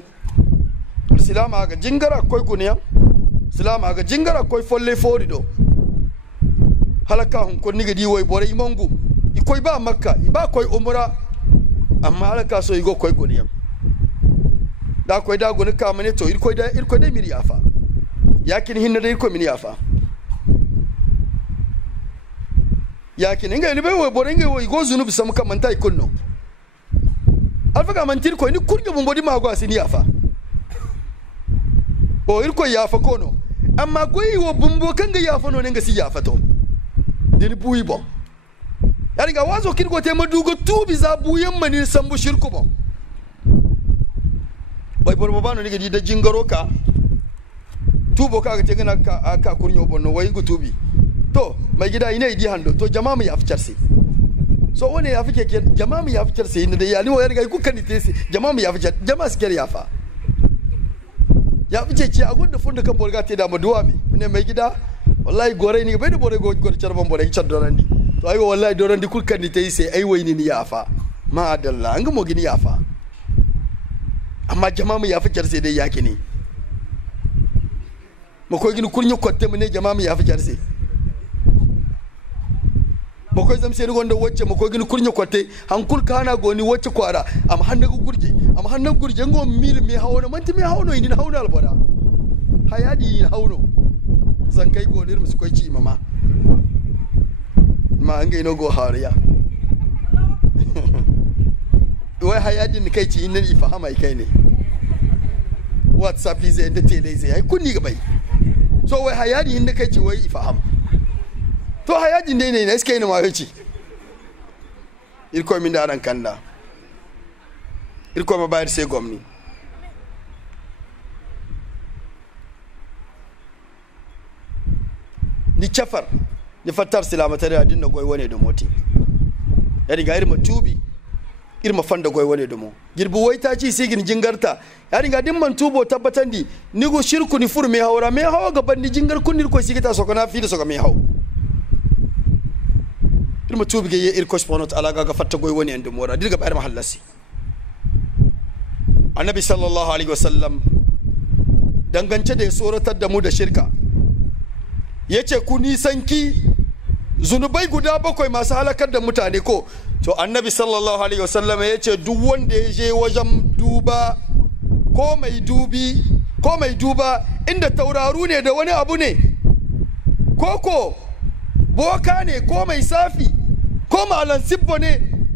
silama ga jingara koy guniya silama ga jingara koy folle forido halaka hon ko niga di woy bore imongu ikoy ba makka iba koy umra amma halaka so igo koy guniya da koy da gonu ka mane to irkoy da miri afa yakin hinna da irkoy mini afa yakin inga ni bai wo bore inga wo go zunubi sam kan man tai kunno alfa ka man tir ko ni kurge mun bodi ma go asini yafa o ir ko yafa kono amma goyi wo bumbo kan ga yafa no ne ga si yafa to dini buyi bo yani ga wazo kin go te madugo tubi za buyen mani sambu shirku bo bai borbo bano ni ga di da jingaro ka tubo ka ga te gana ka kurnyo bonno wai go tubi to mai gida ina idi hando to jama'a mu yafi charse so wani yafi ke jama'a mu yafi charse inda yani wa ga ku kan ni tesi jama'a mu yafi jama'a su yafa ya fice ce a gunda funda kan borga te da maduwa me ne mai gida wallahi gore ni bai da bore go charban bore char dorandi to ai wallahi dorandi kul kan ni tayi sai ai wai ni yafa ma adalla an ga mo gini yafa amma jama'a mu yafi charse dai yaki ne mo ko gini kurnyo kotte mu ne jama'a mu yafi charse mo ko zam sai gonda wacce mo ko gini kurnyo kotte hankul kana goni wacce kwara am hannagu gurje am hannagu gurje ngo mil me hawno manti me hawno indin hawno albara hayadi hawno zan kai gonir musu koy ci mama ma an gaino go hariya wai hayadi ni kai ci inna ifahama kai ne whatsapp zai da tele zai ai kunni ga bai so wai hayadi inda kai ci wai ifahama to hayadi ne iske ne ma yaci irko min da ran kanda irko ma bayar sai gwamni ni chafar ni fatar silamata da dinna goy wane da moti ya riga irma tubi irma fanda goy wane da mo girbu wai ta ci sigin jingarta ya riga din man tubo tabbatan di ni go shirku ni furme hawra me hawa gaban ni jingar kunni ko sigita so kana fi da so ga me haw irma tubi ge ir correspondent alaga ga fatta goy woni ende mora dirga bayar mahallasi annabi sallallahu alaihi wasallam dangance da ya tsoratar da mu da shirka yace ku nisanki zunubai guda 7 masu halakar da mutane ko to annabi sallallahu alaihi wasallam yace duk wanda ya je wajen duba ko mai duba inda tauraru ne da wani abu ne koko boka ne ko mai safi ko malan sibbo ne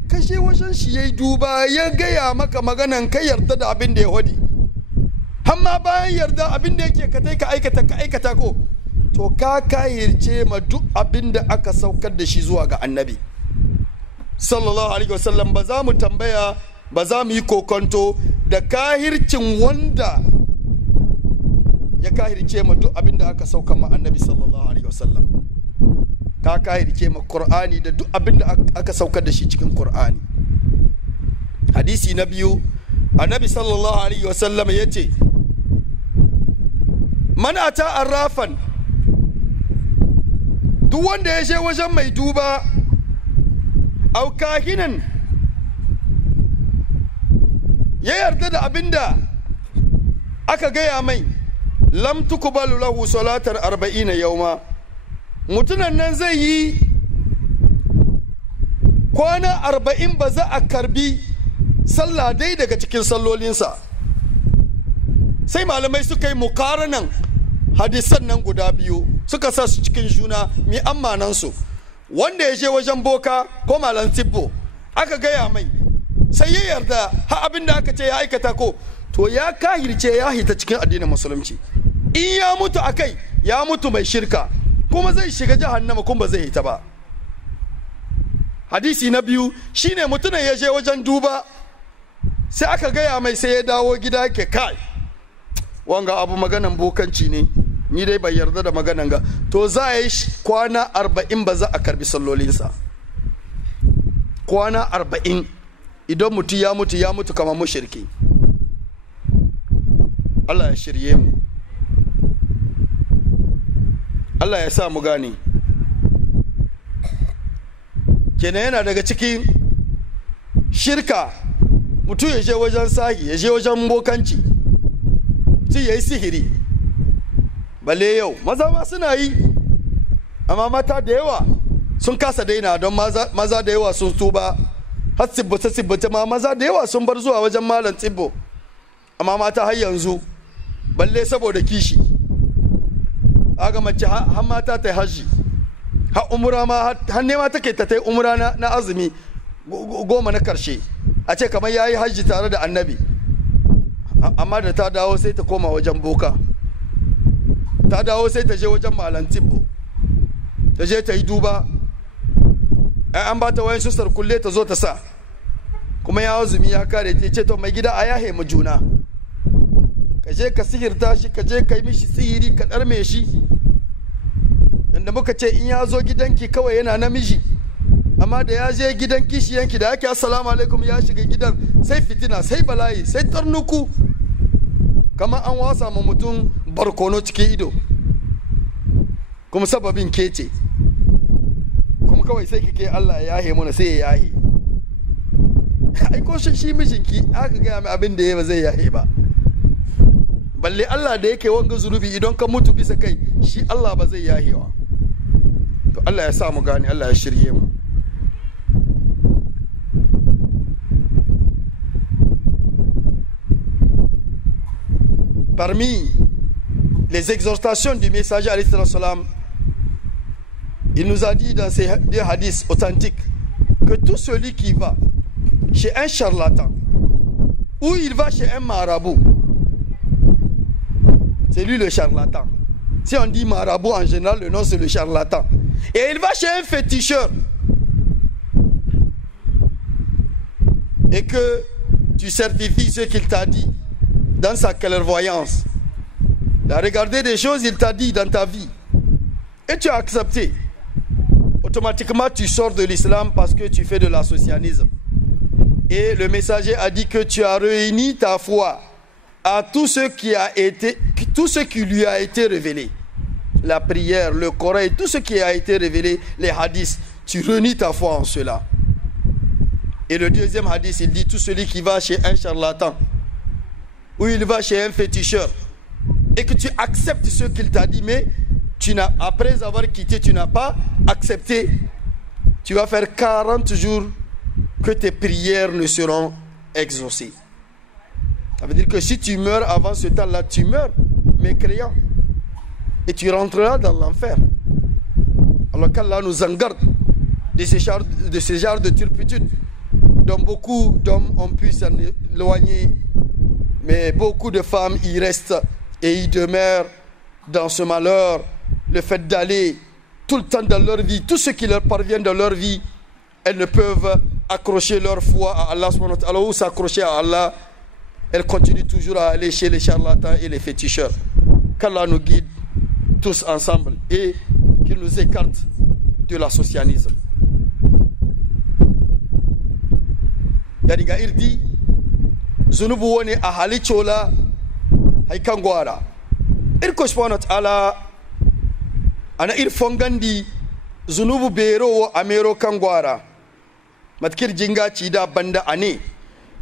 kashe wajen shi yayi duba ya gaya maka maganan kai yarda da abin da ya hodi amma bayan yarda abin da yake ka aikata ko to ka kayirce ma duk abin da aka saukar da shi zuwa ga annabi sallallahu alaihi wasallam ba za mu tambaya ba za mu yi kokonto da kahircin wanda ya kahirce ma duk abin da aka saukar ma annabi sallallahu alaihi wasallam ka kahirce ma qur'ani da duk abin da aka saukar da shi cikin qur'ani hadisi na biyu annabi sallallahu alaihi wasallam yace man ata arrafan duk wanda ya je wajen mai duba au kahinan ya yarda da abinda aka gaya mai lam tuqbalu lahu salatar 40 yawma mutunan nan zai yi kwana 40 ba za a karbi sallah dai daga cikin sallolinsa sai malamai suka yi mukaranan hadisan nan guda biyu suka sa su cikin juna mi ammanansu wanda ya je wajen boka ko malam tibbo aka gaya mai sai ya yarda ha abin da aka ce ya aikata ko to ya kahirce ya hita cikin addinin musulunci in ya mutu akai ya mutu mai shirka kuma zai shiga jahannama kuma ba zai hita ba hadisi na biyu shine mutumin ya je wajen duba sai aka gaya mai sai ya dawo gida ke kai wanga abu maganan bokanci ne ni dai bai yarda da maganan ga to za a yi kwana 40 ba za a karbi sallolinsa kwana 40 idan mutu ya mutu kamar mushriki Allah ya shirye mu Allah ya sa mu gane kenan yana daga cikin shirka mutu ya je wajen sahi ya je wajen bokanci sai ya yi sihiri balle yau maza ma suna yi amma mata da yawa sun kasa daina don maza da yawa sun tuba har tsibbata ma maza da yawa sun bar zuwa wajen malam tsibbo amma mata har yanzu balle saboda kishi aga mace har mata ta haji ha umra ma har ne ma take ta tai umra na azumi goma na karshe a ce kamar yayi hajji tare da annabi, amma da ta dawo sai ta koma wajen boka, ta dawo sai ta je wajen malam tibbo, ta je ta yi duba, an ba ta wayan susar kulle ta zo ta sa, kuma ya azumi ya kare ta ce to mai gida a yahe mu juna, ka je ka sihirta shi, ka je ka yi mishi sihiri, ka ɗarme shi, da muka ce in ya zo gidanki kawai yana namiji, amma da ya je gidan kishiyanki da yake assalamu alaikum ya shiga gidan sai fitina, sai bala'i, sai tarnuku, kamar an wasa ma mutum barkono cikin ido, kuma sababin ke ce, kuma kawai sai kike Allah ya yahe mana sai ya yahe. Ai ko shi mijinki aka gaya mai abin da ya ba zai yahe ba, balle Allah da yake wanga zunubi idan ka mutu bisa kai shi Allah ba zai yahewa. To Allah ya sa mu gane, Allah ya shirye mu. Parmi les exhortations du messager alayhi salam, il nous a dit dans ces deux hadiths authentiques que tout celui qui va chez un charlatan ou il va chez un marabout, c'est lui le charlatan. Si on dit marabout en général, le nom c'est le charlatan. Et il va chez un féticheur et que tu certifies ce qu'il t'a dit dans sa clairvoyance. Il a regardé des choses, il t'a dit dans ta vie et tu as accepté. Automatiquement tu sors de l'islam parce que tu fais de l'associanisme. Et le messager a dit que tu as réuni ta foi à tout ce qui lui a été révélé. La prière, le Coran, tout ce qui a été révélé, les hadiths, tu réunis ta foi en cela. Et le deuxième hadith, il dit tout celui qui va chez un charlatan ou il va chez un féticheur et que tu acceptes ce qu'il t'a dit, mais après avoir quitté, tu n'as pas accepté, tu vas faire 40 jours que tes prières ne seront exaucées. Ça veut dire que si tu meurs avant ce temps-là, tu meurs mécréant et tu rentreras dans l'enfer. Alors qu'Allah nous en garde de ce genre de turpitude dont beaucoup d'hommes ont pu s'en éloigner, mais beaucoup de femmes y restent et y demeurent dans ce malheur. Le fait d'aller tout le temps dans leur vie, tout ce qui leur parvient dans leur vie, elles ne peuvent accrocher leur foi à Allah ou s'accrocher à Allah. Elles continuent toujours à aller chez les charlatans et les féticheurs. Qu'Allah nous guide tous ensemble et qu'il nous écarte de l'associanisme. Yadiga irdi zunubu woni a halicola haikan gwara. Irko subhanahu wa ta'ala ana irfongandi zunubu bero amero kangwara matkir jinga chida banda ane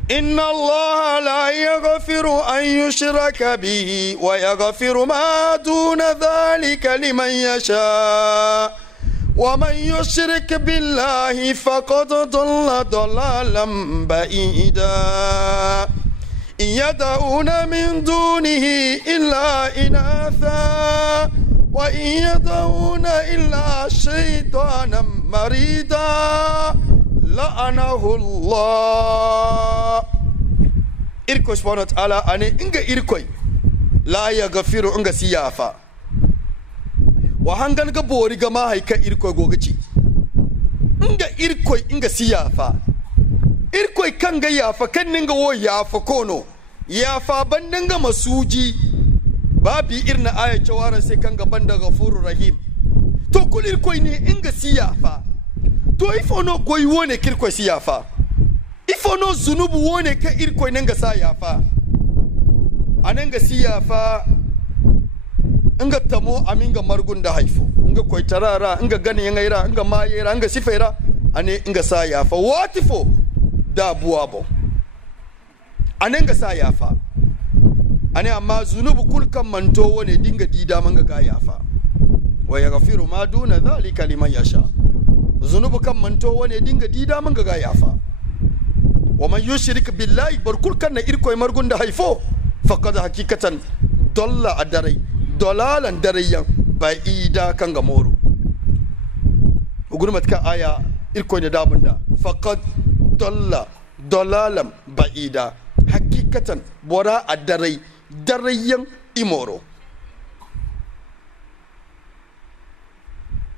inna allaha la yaghfiru an yushraka bihi wa yaghfiru ma duna dhalika liman yasha wa man yushrik billahi faqad dhalla dhalalan ba'ida yad'una min dunihi illa inatha وَإِنْ يَدْعُونَ إِلَّا شَيْطَانًا مَرِيدًا لَعَنَهُ اللَّهُ. Irko subhanahu wa ta'ala ane inga irkoi la yaghfiru inga siyafa wa hangan ga bori ga ma haika irkoi gogaci inga irkoi inga siyafa irkoi kan ga yafa kan ninga wo yafa kono yafa bandanga masuji babi irna aya cawara sai kan gaban da ghafurur rahim to kulir koi ne inga siyafa to ifo no goyi wone kirko siyafa ifo no zunubu wone ka irko nanga sayafa ananga siyafa inga tamo aminga margun da haifo inga koi tarara inga gani yangaira inga mayera inga sifaira ane inga sayafa watifo da buwabo ananga sayafa ane amma zunubu kulkan manto wane dinga dida manga ga yafa wa yaghfiru ma duna dhalika liman yasha zunubu kan manto wane dinga dida manga ga yafa wa man yushrik billahi barkul kan na irko margunda haifo faqad hakikatan dalla adarai dalalan darayyan ba'ida kan ga moro gurmat ka aya irko ne dabunda faqad dalla dalalam ba'ida hakikatan bora adarai darayan imoro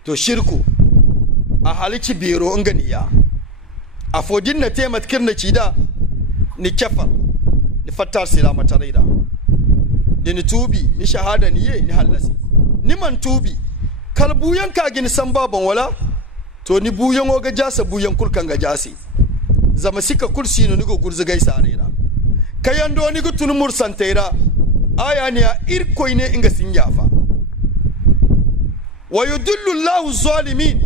to shirku a halici biro nganiya a fodin na temat kirna cida ni kafar ni fattar silama taraida da ni tubi ni shahada ni ye ni halasi ni man tubi kal buyan ka gini san baban wala to ni buyan oga jasa buyan kulkan ga jasi zama sika kursi no ni go gurzu gai sarira kayan do ni go tun mursanteira aya ni a irkoi ne inga sin yafa wa yudillu Allahu zalimin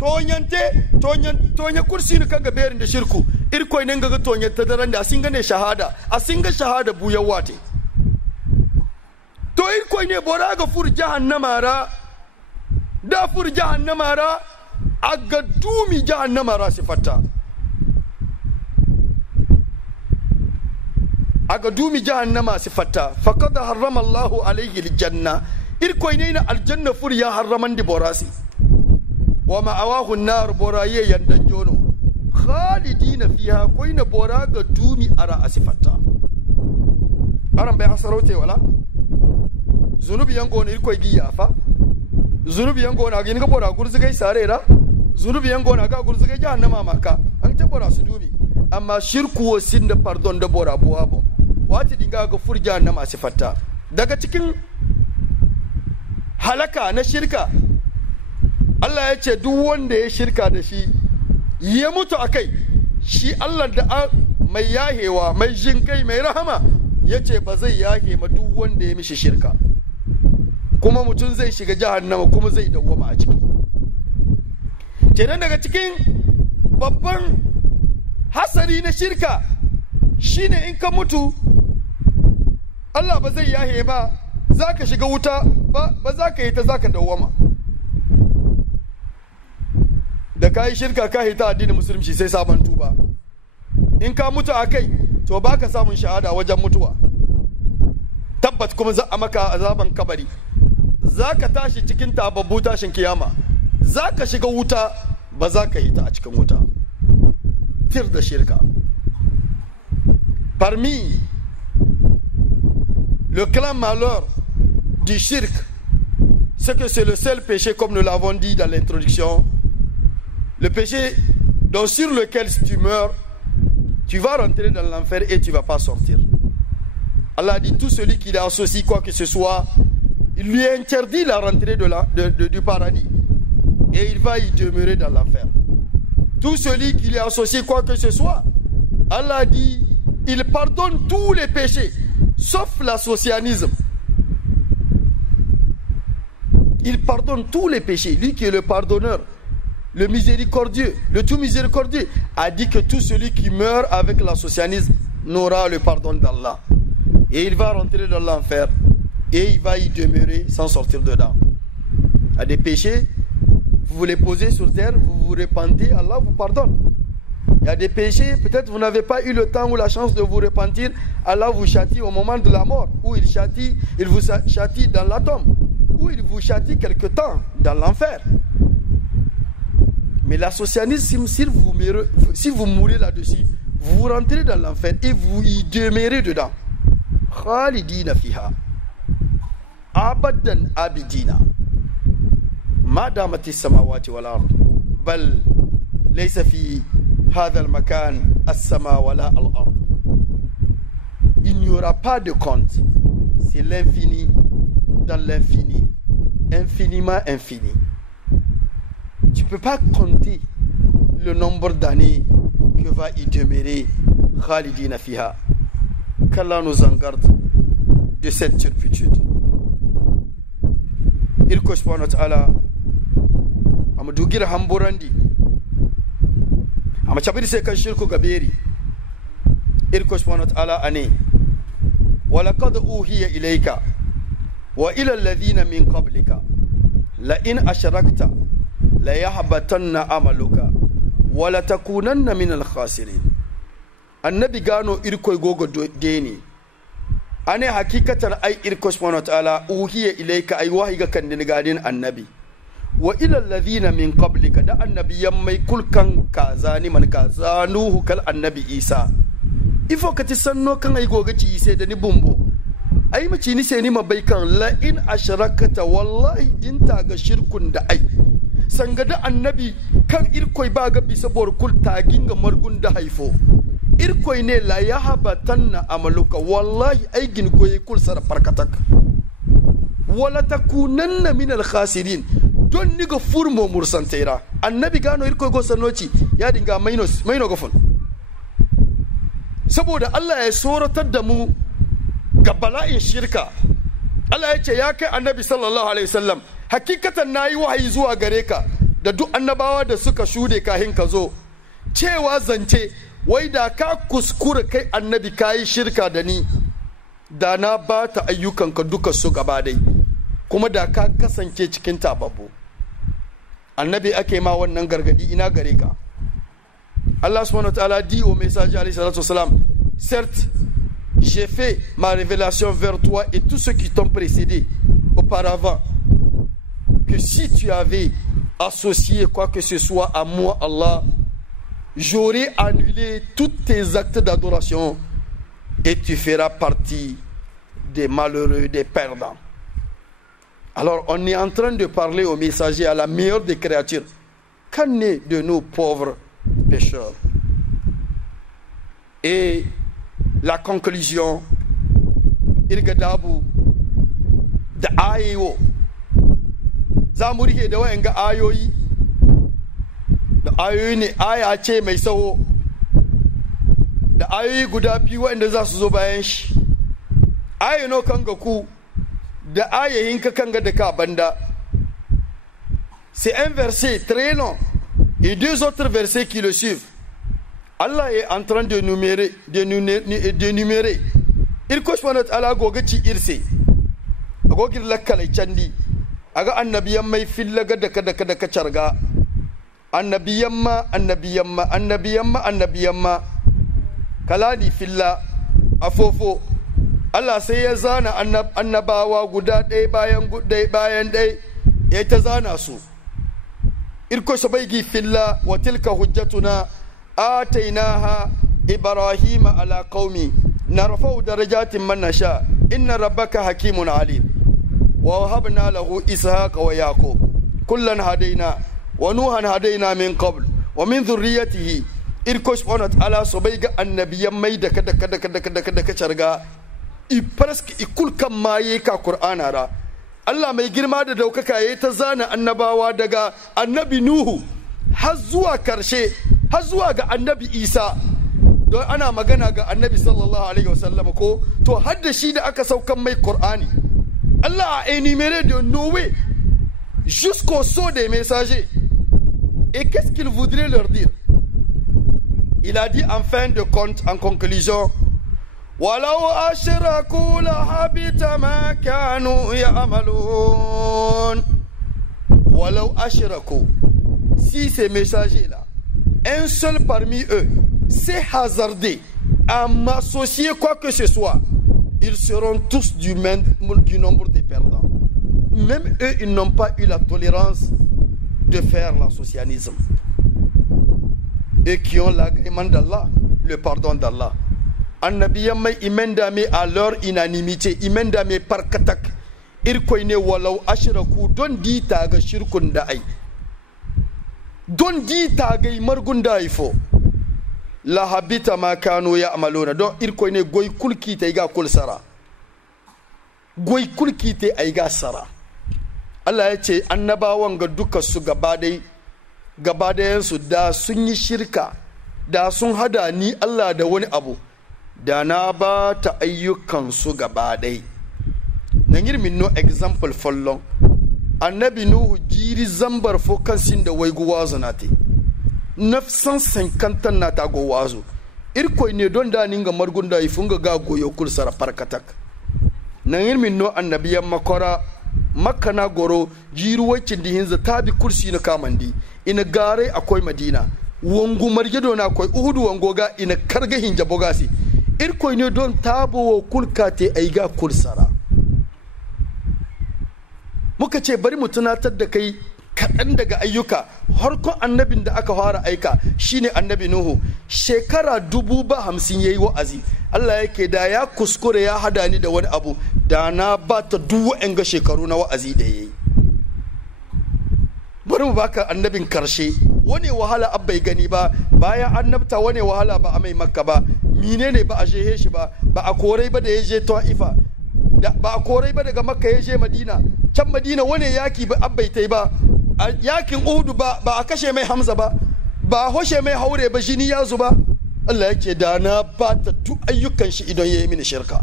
tonya kursi ni kanga berin da shirku irkoi ne ga tonya tadaran da singa ne shahada a singa shahada buyan wate to irkoi ne bora ga fur jahannama ra da fur jahannama ra aga dumi jahannama ra sifata aga dumi jahannama sifata faqad harrama Allahu alayhi aljanna irkoi ne na aljanna fur ya harraman di borasi wa ma'awahu an-nar boraye yandan jono khalidina fiha koina bora ga dumi ara asifata aran bai hasarote wala zunubi yango ne irkoi giya fa zunubi yango na gin ga bora gurzugai sarera zunubi yango na ga gurzugai jahannama maka an ta bora su dubi amma shirku wasin da pardon da bora buwabo wati dinga ga fur jahannama sifata daga cikin halaka na shirka Allah ya ce duk wanda ya shirka da shi ya mutu akai shi Allah da mai yahewa mai jinkai mai rahama ya ce ba zai yahe ma duk wanda ya mishi shirka kuma mutum zai shiga jahannama kuma zai dawwama a ciki kenan daga cikin babban hasari na shirka shine in ka mutu Allah ba zai yahe ba za ka shiga wuta ba za ka yi ta za ka dawwama da ka yi shirka ka yi ta addinin musulunci sai sabon tuba in ka mutu a kai to ba ka samun shahada wajen mutuwa tabbat kuma za a maka azaban kabari za ka tashi cikin tababbu tashin kiyama za ka shiga wuta ba za ka yi ta a cikin wuta tir da shirka parmi le grand malheur du shirk c'est que c'est le seul péché comme nous l'avons dit dans l'introduction le péché donc sur lequel si tu meurs tu vas rentrer dans l'enfer et tu vas pas sortir. Allah dit tout celui qui associe quoi que ce soit il lui interdit la rentrée du paradis et il va y demeurer dans l'enfer. Tout celui qui lui associe quoi que ce soit, Allah dit, il pardonne tous les péchés, sauf l'associanisme. Il pardonne tous les péchés. Lui qui est le pardonneur, le miséricordieux, le tout miséricordieux, a dit que tout celui qui meurt avec l'associanisme n'aura le pardon d'Allah. Et il va rentrer dans l'enfer. Et il va y demeurer sans sortir dedans. Il y a des péchés, vous les posez sur terre, vous vous repentez, Allah vous pardonne. Il y a des péchés, peut-être vous n'avez pas eu le temps ou la chance de vous repentir, Allah vous châtie au moment de la mort, ou il vous châtie dans l'atome, ou il vous châtie quelque temps dans l'enfer. Mais l'associanisme, si vous mourrez là-dessus, vous rentrez dans l'enfer et vous y demeurez dedans. Khalidina fiha. أبدا آبدين ما دامت السماوات والأرض بل ليس في هذا المكان السماء ولا الأرض. Il n'y aura pas de compte. C'est l'infini dans l'infini, infiniment infini. Tu ne peux pas compter le nombre d'années que va y demeurer Khalidina fiha. Qu'Allah nous en garde de cette turpitude. Irko subhanahu wa ta'ala ama dugira hamburandi ama chabiri se kan shirku gaberi irko subhanahu wa ta'ala ane wa laqad uhiya ilayka wa ila alladhina min qablika la in ashrakta la yahbatanna amaluka wa la takunanna min al khasirin. Annabi gano irko gogo deni ane hakikatan ay irko subhanahu wa ta'ala uhiya ilayka ay wahiga kan gadin annabi wa ila alladhina min qablika da annabiyan mai kulkan kazani man kazanuhu kal annabi Isa ifo kati sanno kan ay gogaci ise da ni bumbo ai mace ni sai ni mabaikan la in ashrakata wallahi dinta ga shirkun da ai sanga da annabi kan irkoi ba ga bisa borkul tagin ga margun da haifo irkoi ne la yahabatanna amaluka wallahi ai gin goyi kul sar farkatak wala takunanna min al khasirin don ni ga furmo mursanteira annabi gano irkoi go sanoci ya dinga maino gofon saboda Allah ya soratar da mu ga bala'in shirka. Allah ya ce ya kai annabi sallallahu alaihi wasallam hakikatan nayi wahayi zuwa gare ka da duk annabawa da suka shude kahin ka zo cewa zance wai da ka kuskura kai annabi kayi shirka da ni da na bata ayyukanka duka su gaba dai kuma da ka kasance cikin tababbu. Annabi ake ma wannan gargadi ina gare ka. Allah subhanahu wa ta'ala dit au messager alayhi salatu wassalam, certes j'ai fait ma révélation vers toi et tous ceux qui t'ont précédé auparavant, que si tu avais associé quoi que ce soit à moi, Allah, j'aurais annulé tous tes actes d'adoration et tu feras partie des malheureux, des perdants. Alors on est en train de parler au messager, à la meilleure des créatures. Qu'en est de nos pauvres pécheurs? Et la conclusion, irgadabu da ayewo za mu rike da wayan ga ayoyi da ayoyi ne aya ce mai tsawo da ayoyi guda biyu wanda za su zo bayan shi. Aye no kan ga ku da ayoyin ka kan ga da ka banda. C'est un verset très long et deux autres versets qui le suivent. Allah est en train de numérer. Il koshmanat ala gogaci irse. Agogir lakkalai candi. Aga annabiyan mai fillaga da ka carga. Annabiyan ma. Kalani filla afofo. Allah sai ya zana annabawa guda ɗaya bayan ɗaya ya ta zana su. Irko sabaigi filla wa tilka hujjatuna آتيناها إبراهيم على قومي نرفع درجات من نشاء إن ربك حكيم عليم ووهبنا له إسحاق ويعقوب كلا هدينا ونوحا هدينا من قبل ومن ذريته إركوش بونت على صبيغ النبي ميدا كدا شرغا إبرسك إكل كما يكا قرآن را الله ما يجرم هذا دوكا يتزانا النباوة دغا النبي نوح هزوا كرشي har zuwa ga annabi Isa, don ana magana ga annabi sallallahu alaihi wasallam ko to har da shi da aka saukan mai Qur'ani. Allah a énuméré de Noé jusqu'au sceau des messagers. Et qu'est-ce qu'il voudrait leur dire? Il a dit en fin de compte, en conclusion, walau ashraku la habita ma kanu ya'malun. Walau ashraku, si ces messagers là, un seul parmi eux s'est hasardé à m'associer quoi que ce soit, ils seront tous du nombre des perdants. Même eux, ils n'ont pas eu la tolérance de faire l'associanisme. Eux qui ont l'agrément d'Allah, le pardon d'Allah. Annabiyamma imendame à leur inanimité, imendame par katak. Irkoine walau ashraku don di taga shirkun da'ai. Don di tagay margunda ifo la habita ma kanu ya'maluna don irkoine goy kulki ta iga kul sara goy kulki ta iga sara. Allah ya ce annabawan ga duka su gabadayan su da sun yi shirka da sun hada ni Allah da wani abu da na ba ta ayyukan su gabadai. Nan yirmin no example follon annabi Nuhu jiri zambar fo kan sin da waigu wazo na te 950 na ta go wazo irkoi ne don da ninga margunda ifunga ga goyo kul sara parkatak nan yirmin no annabiyan makora makana goro jiru wacin di hinza tabi kursi na kamandi ina gare akwai madina wangu margedo na akwai uhudu wangoga ina karga hinja bogasi irkoi ne don tabo kulkate aiga kul sara. Muka ce bari mu tunatar da kai kaɗan daga ayyuka harkon annabin da aka fara aika shine annabi Nuhu shekara 50 yayi wa'azi. Allah yake da ya kuskure ya hada ni da wani abu da na ba ta duk wa'anga shekaru na wa'azi da yayi. Bari mu baka annabin karshe wani wahala abbai gani ba bayan annabta wani wahala ba a mai makka ba menene ba a jehe shi ba ba a korai ba da ya je ta'ifa ba a korai ba daga makka ya je madina can madina wani yaki ba abbai tai ba a yakin uhudu ba a kashe mai hamza ba ba a hoshe mai haure ba jini ya zuba. Allah yake da na ba ta duk ayyukan shi idan ya yi mini shirka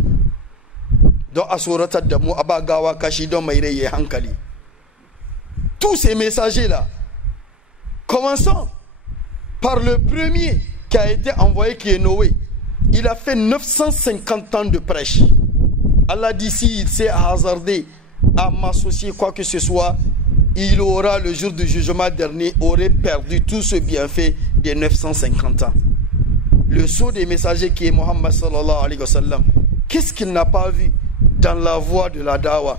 don a tsoratar da mu a ba gawa kashi don mai rai ya hankali. Tous ces messagers-là, commençons par le premier qui a été envoyé, qui est Noé. Il a fait 950 ans de prêche. Allah dit, s'il s'est hasardé à m'associer quoi que ce soit, il aura, le jour du jugement dernier, aurait perdu tout ce bienfait des 950 ans. Le sceau des messagers qui est Mohammed sallallahu alayhi wa sallam, qu'est-ce qu'il n'a pas vu dans la voie de la dawa?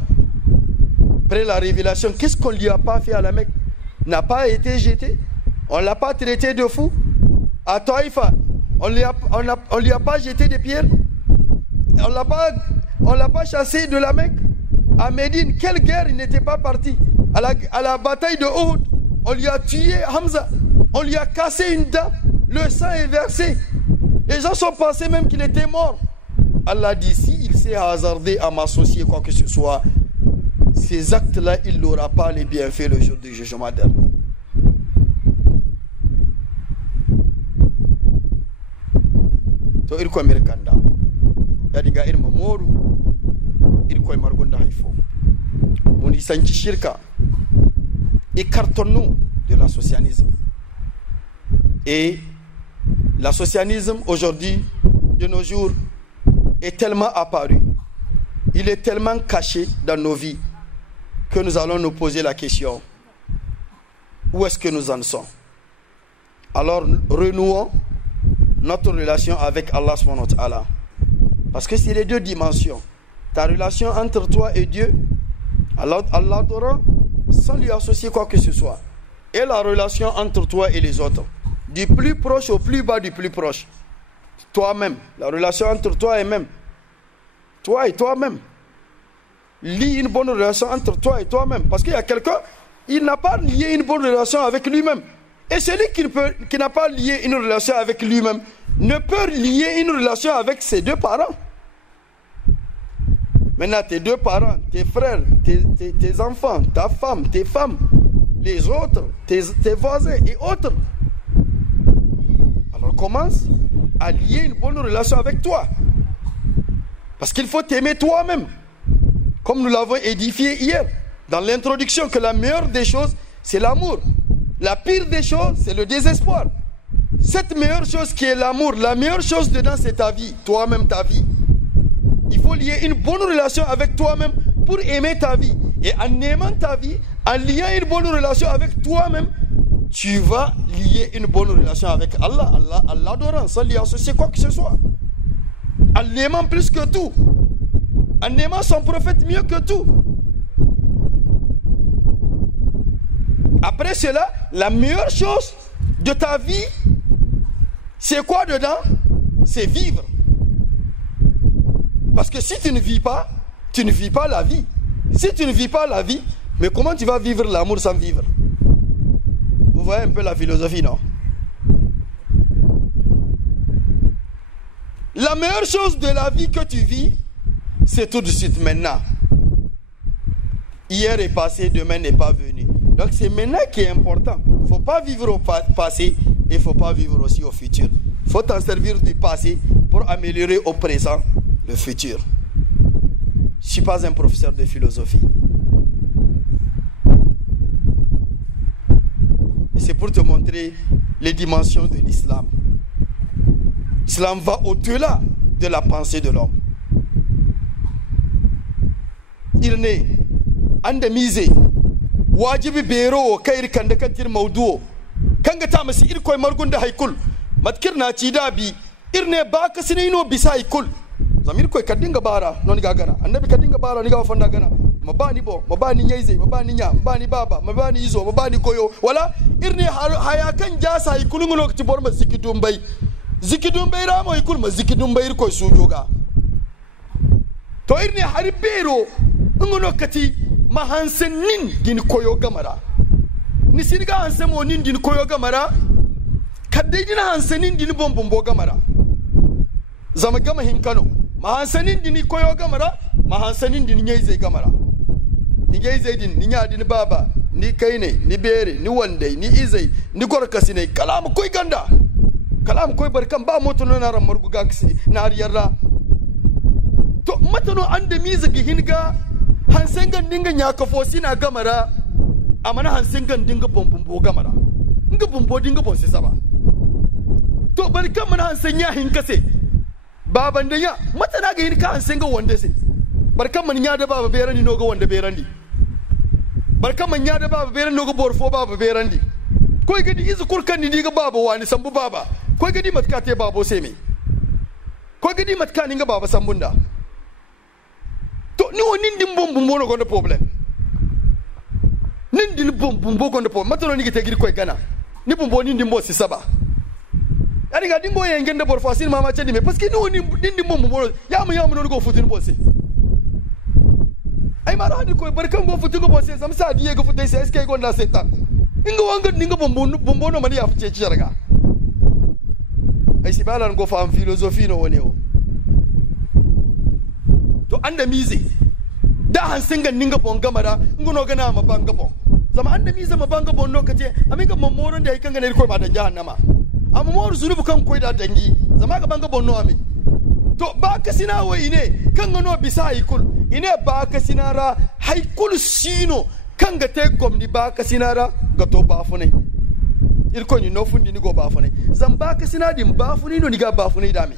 Après la révélation, qu'est-ce qu'on lui a pas fait à la Mecque? N'a pas été jeté? On l'a pas traité de fou? À Taïfa, on lui a pas jeté des pierres? On l'a pas chassé de la Mecque? À Médine, quelle guerre il n'était pas parti? À la bataille de Uhud, on lui a tué Hamza, on lui a cassé une dent, le sang est versé. Les gens sont pensés même qu'il était mort. Allah dit, s'il s'est hasardé à m'associer quoi que ce soit, ces actes-là, il n'aura pas les bienfaits le jour du jugement dernier. So il ko mirkanda yadi ga irma moru il ko margonda haifo moni sanki shirka écartons-nous de l'associanisme. Et l'associanisme aujourd'hui de nos jours est tellement apparu, il est tellement caché dans nos vies que nous allons nous poser la question, où est-ce que nous en sommes? Alors renouons notre relation avec Allah subhanahu wa ta'ala, parce que c'est les deux dimensions. Ta relation entre toi et Dieu, Allah adorant sans lui associer quoi que ce soit, et la relation entre toi et les autres, du plus proche au plus bas du plus proche, toi-même, la relation entre toi et même, toi et toi-même. Lie une bonne relation entre toi et toi-même. Parce qu'il y a quelqu'un, il n'a pas lié une bonne relation avec lui-même. Et celui qui n'a pas lié une relation avec lui-même ne peut lier une relation avec ses deux parents. Maintenant, tes deux parents, tes frères, tes enfants, ta femme, tes femmes, les autres, tes voisins et autres. Alors commence à lier une bonne relation avec toi. Parce qu'il faut t'aimer toi-même. Comme nous l'avons édifié hier, dans l'introduction, que la meilleure des choses, c'est l'amour. La pire des choses, c'est le désespoir. Cette meilleure chose qui est l'amour, la meilleure chose dedans, c'est ta vie, toi-même ta vie. Il faut lier une bonne relation avec toi-même pour aimer ta vie. Et en aimant ta vie, en liant une bonne relation avec toi-même, tu vas lier une bonne relation avec Allah, Allah adorant, sans lui associer quoi que ce soit. En l'aimant plus que tout. En aimant son prophète mieux que tout. Après cela, la meilleure chose de ta vie, c'est quoi dedans? C'est vivre. Parce que si tu ne vis pas la vie. Si tu ne vis pas la vie, mais comment tu vas vivre l'amour sans vivre? Vous voyez un peu la philosophie, non? La meilleure chose de la vie que tu vis, c'est tout de suite maintenant. Hier est passé, demain n'est pas venu. Donc c'est maintenant qui est important. Il ne faut pas vivre au passé et il ne faut pas vivre aussi au futur. Il faut t'en servir du passé pour améliorer au présent le futur. Je ne suis pas un professeur de philosophie. C'est pour te montrer les dimensions de l'islam. L'islam va au-delà de la pensée de l'homme. Il n'est andamise wajibi bero kair kanda kantir mawduo kanga tamasi ir koy margunda haykul matkirna cidabi irne baka sinino bisa haykul zamir koy kadinga bara non gagana annabi kadinga bara ni ga fonda gana mabani bo mabani nyaize mabani nya mabani baba mabani izo mabani koyo wala irne haya kan jasa ikulun lokti bor ma zikidum bay ramo ikul ma zikidum bay ko sujoga to irne harbero ngono kati ma hansenin din koyo gamara ni singa hansemo nin din koyo gamara kadai din hansenin din bombombo gamara zama gama hinkano ma hansenin din koyo gamara ma hansenin din nyaize gamara ni nyaize din ni nya din baba ni kaine ni bere ni wandai ni izai ni gorkasi ne kalam koy ganda kalam koy barkan ba motono na ran margu gaksi na riyarra to matano anda miza gihinga hansengan dinga nyaka fosina gamara amana hansengan dinga bombombo gamara nga bombo dinga bonse saba to barkan mana hansenya hinkase baban da ya matana ga hinka hansenga wanda se barkan man nya da baba berani no ga wanda berandi barkan man nya da baba berani no ga borfo baba berandi koy gadi izu kurkan ni diga baba wani sambu baba koy gadi matka te babo sai me koy gadi matka ni ga baba sambunda to ni woni ndim bombombo no gonda problem nin din bombombo gonda problem matano ni gite giri koy gana ni bombo ni ndim bo si saba ari ga dimbo ye ngende bor fasil mama chedi me parce que ni woni ndim bombombo ya mu no go futin bo si ay mara hadi koy barkan go futin go bo si sam sa diye go futin sai eske gonda seta inga wanga ninga bombo no mani ya fice ci jarga ay sibalan go fam philosophie no woni o to anda mize da hansinga ninga bonga mara ngono gana ma banga bon zama anda mize ma banga bon no kace aminga momoron da yakan gane ko ma da jahannama amma mor zunubu kan koy da dangi zama ga banga bon no ami to ba ka sina wa ine kan ngono bisa ikul ine ba ka sinara haikul sino kan ga te komni ba ka sinara ga to ba funai irko ni no fundi ni go ba funai zan ba ka sinadin ba funai no ni ga ba funai dami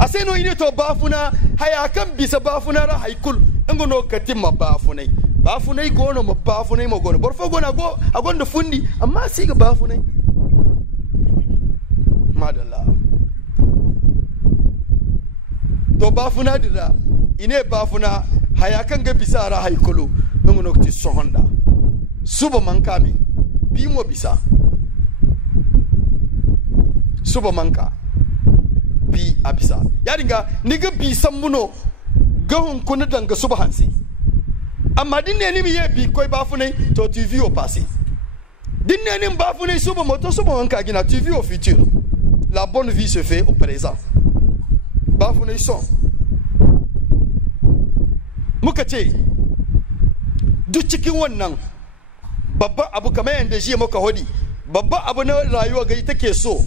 ase no ine to bafuna haya kan bisa bafuna ra haikul ngono katimma bafunai gono ma bafunai ma gono borfo gona go agonda fundi amma si ga bafunai madalla to bafuna dira ine bafuna haya kan ga bisa ra haikulu ngono ti sohonda suba mankami bi mo bisa suba manka bi abisa yaringa niga bi sammuno gahun kuna danga subhansi amma dinne ni mi ye bi koy bafunai to TV au passé dinne ni bafunai suba moto suba wanka gina TV au futur la bonne vie se fait au présent bafunai son muka ce duk cikin wannan babban abu kamar yanda shi muka hodi babban abu na rayuwa ga ita ke so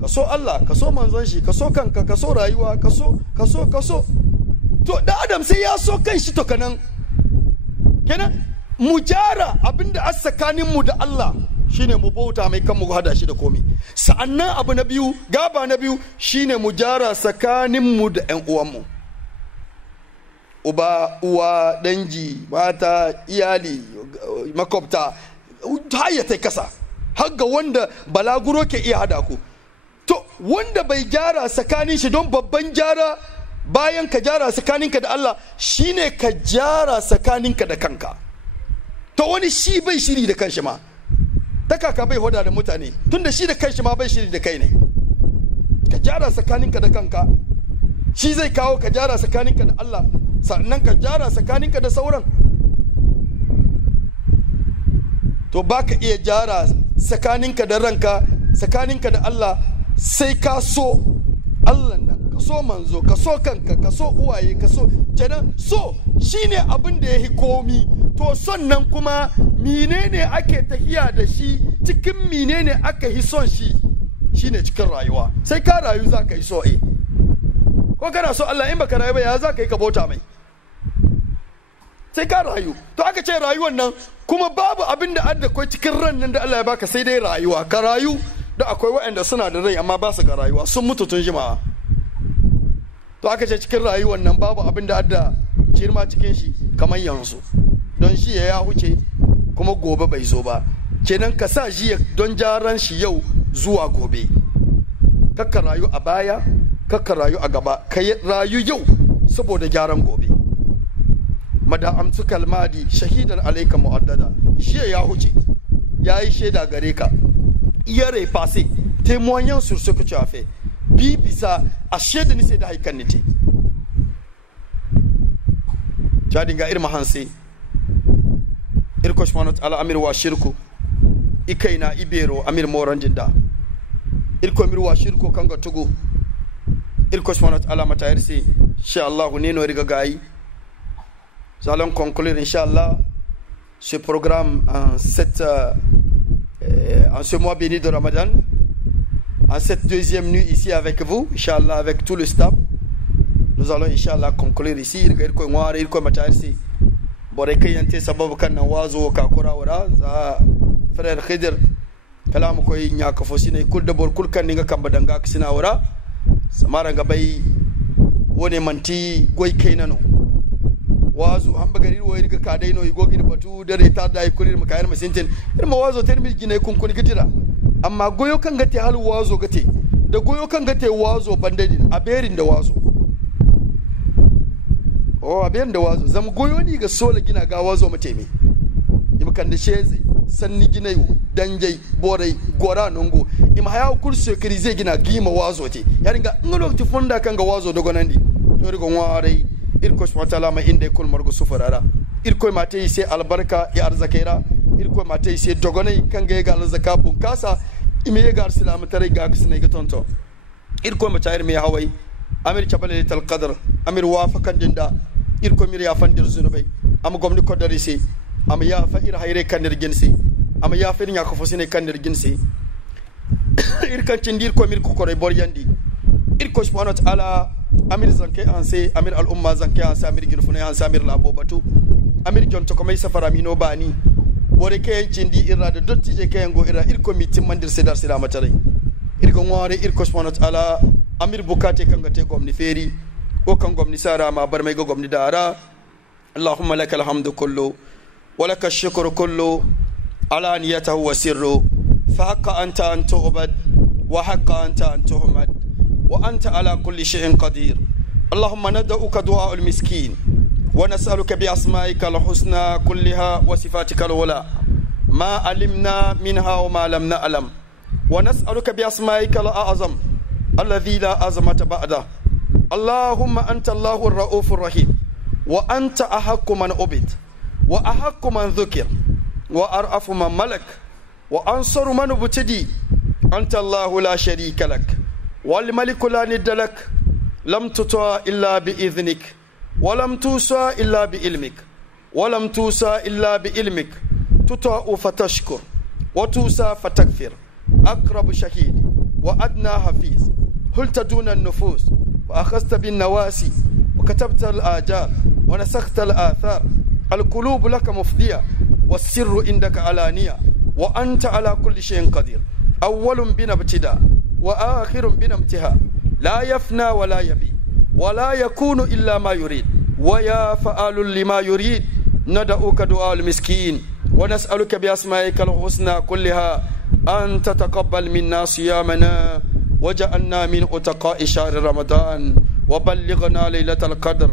ka so Allah ka so manzon shi ka so kanka ka so rayuwa ka so to da adam sai ya so kan shi to kenan mu jara abinda a tsakanin mu da Allah shine mu bauta mai kan mu hada shi da komai sa'annan abu na biyu gaba na biyu shine mu jara tsakanin mu da ƴan uwan mu uba uwa danji mata iyali makwabta hayyata kasa har ga wanda balaguro ke iya hada ku to wanda bai gyara tsakanin shi don babban gyara bayan ka gyara tsakaninka da Allah shine ka gyara tsakaninka da kanka to wani shi bai shiri da kanshi ma ta kaka bai hoda da mutane tunda shi da kanshi ma bai shiri da kai ne ka gyara tsakaninka da kanka shi zai kawo ka gyara tsakaninka da Allah sannan ka gyara tsakaninka da sauran to baka iya gyara tsakaninka da ranka tsakaninka da Allah sai ka so Allah nan ka so manzo ka so kanka ka so uwaye ka so kenan so shine abin da yahi komi to son nan kuma menene ake tahiya da shi cikin menene aka yi son shi shine cikin rayuwa sai ka rayu za ka yi so ko kana so Allah in baka rayu ba ya za ka yi ka bauta mai sai ka rayu to aka ce rayuwar nan kuma babu abin da adda kai cikin ran nan da Allah ya baka sai dai rayuwa ka rayu da akwai waɗanda suna da rai amma ba su ga rayuwa sun mutu tun jima'a to aka ce cikin rayuwar nan babu abin da adda girma cikin shi kamar yanzu don shi ya huce kuma gobe bai zo ba kenan ka sa shi don jaran shi yau zuwa gobe kakka rayu a baya kakka rayu a gaba ka rayu yau saboda gyaran gobe mada amsu kalmadi shahidan alayka mu'addada shi ya huce yayi shaida gare ka yare passé témoignant sur ce que tu as fait bi bisa a shaida ni sai da haikan ni te jadi ga irma hanse irko subhanahu wa ta'ala amir wa shirku ikaina ibero amir moranjinda irko amir wa shirku kanga tugu irko subhanahu wa ta'ala mata irsi insha Allah ne no riga gayi nous allons conclure inshallah ce programme en ce mois béni de Ramadan, en cette deuxième nuit ici avec vous, inshallah avec tout le staff. Nous allons inshallah conclure ici irko ngware irko mata irsi bore kayante sababu kan wazo ka kura wara za frère Khidir kalam ko nya ka fosine kul de bor kul kan ninga kamba danga kisina wara samara ga bai wone manti goy kaynano wazo hamba gari wo irga ka dai no igo gidi batu dare ta dai kulir makayar masintin irma wazo termi gine kun kun gidira amma goyo kan gate hal wazo gate da goyo kan gate wazo bandadin a berin da wazo abin da wazo zam goyo ni ga sola gina ga wazo mateme imkan da sheze sanni gina yo danjai borai gora nongo ima haya kursu kirize gina gima wazo te yaringa ngolo ti fonda kan ga wazo dogonandi to rigo ngware irko subhanahu ma inde kul margo sufarara irko mate sai albarka ya arzakaira irko mate sai dogonai kan ga ga arzaka bunkasa ime ga islam tare ga kisne ga tonto irko matair me hawai amir chabale tal qadr amir wafakan dinda irko mir ya fandir zunubai am gomni ko darisi am ya fa ir hayre kanir gensi am ya fa nya ko fosine kanir gensi irkan cindir ko mir ko kore boryandi irko subhanahu wa ta'ala amir zanke anse amir al umma zanke anse amir ginfune anse amir labo batu amir jonto ko may safara mino bani bore kayen cindi irade dotti je kayen go ira irko mitim mandir sedar sida matare irko ngore irko subhanahu wa ta'ala amir bukate kanga te gomni feri o kan gomni sara ma bar may go gomni dara allahumma lakal hamdu kullu wa lakash shukru kullu ala niyatihi wa sirru fa haqqa anta an tu'bad wa haqqa anta an tuhmad wa anta ala kulli shay'in qadir allahumma nad'uka du'a al miskin ونسألك بأسمائك الحسنى كلها وصفاتك العلى ما علمنا منها وما لم نعلم ونسألك بأسمائك الأعظم الذي لا عظمة بعده اللهم أنت الله الرؤوف الرحيم وأنت أحق من عبد وأحق من ذكر وأرأف من ملك وأنصر من ابتدي أنت الله لا شريك لك والملك لا ند لك لم تطع إلا بإذنك ولم توسى إلا بعلمك ولم توسى إلا بعلمك تطاع فتشكر وتوسى فتكفر أقرب شهيد وأدنى حفيظ هلت دون النفوس وأخذت بالنواسي وكتبت الآجال ونسخت الآثار القلوب لك مفضية والسر عندك علانية وأنت على كل شيء قدير أول بنا ابتداء وآخر بنا انتهاء لا يفنى ولا يبي ولا يكون إلا ما يريد ويا فعال لما يريد ندعوك دعاء المسكين ونسألك بأسمائك الحسنى كلها أن تتقبل منا صيامنا وجعلنا من أتقاء شهر رمضان وبلغنا ليلة القدر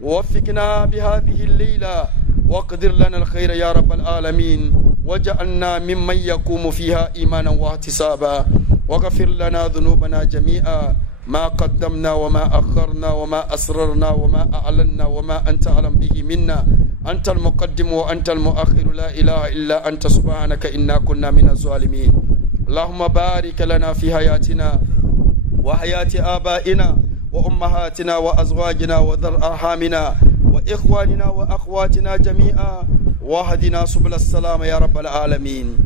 ووفقنا بهذه الليلة واقدر لنا الخير يا رب العالمين وجعلنا ممن يقوم فيها إيمانا واحتسابا واغفر لنا ذنوبنا جميعا ما قدمنا وما أخرنا وما أسررنا وما أعلنا وما أنت أعلم به منا أنت المقدم وأنت المؤخر لا إله إلا أنت سبحانك إنا كنا من الظالمين اللهم بارك لنا في حياتنا وحياة آبائنا وأمهاتنا وأزواجنا وذر أرحامنا وإخواننا وأخواتنا جميعا واهدنا سبل السلام يا رب العالمين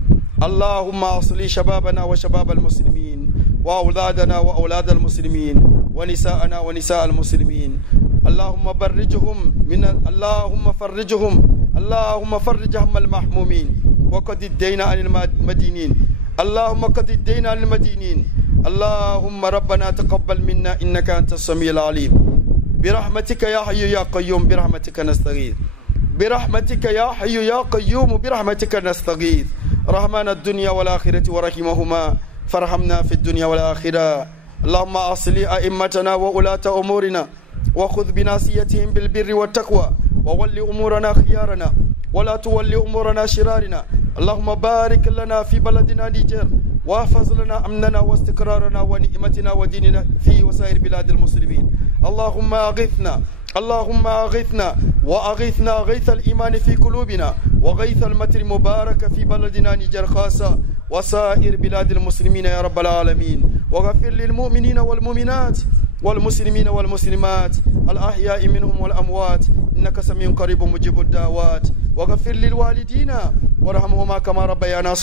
اللهم أصلي شبابنا وشباب المسلمين وأولادنا وأولاد المسلمين ونساءنا ونساء المسلمين اللهم اللهم فرج هم المحمومين وقد الدين عن المدينين اللهم قد الدين عن المدينين اللهم ربنا تقبل منا إنك أنت السميع العليم برحمتك يا حي يا قيوم برحمتك نستغيث برحمتك يا حي يا قيوم برحمتك نستغيث رحمن الدنيا والآخرة ورحمهما فارحمنا في الدنيا والآخرة اللهم أصلح أئمتنا وولاة أمورنا وخذ بناصيتهم بالبر والتقوى وول أمورنا خيارنا ولا تولي أمورنا شرارنا. اللهم بارك لنا في بلدنا نيجر واحفظ لنا أمننا واستقرارنا ونعمتنا وديننا في وسائر بلاد المسلمين. اللهم أغثنا اللهم أغثنا وأغثنا غيث الإيمان في قلوبنا وغيث المطر مبارك في بلدنا نيجر خاصة وسائر بلاد المسلمين يا رب العالمين. وغفر للمؤمنين والمؤمنات والمسلمين والمسلمات الأحياء منهم والأموات إنك سميع قريب مجيب الدعوات. وغفر للوالدين وارحمهما كما ربيانا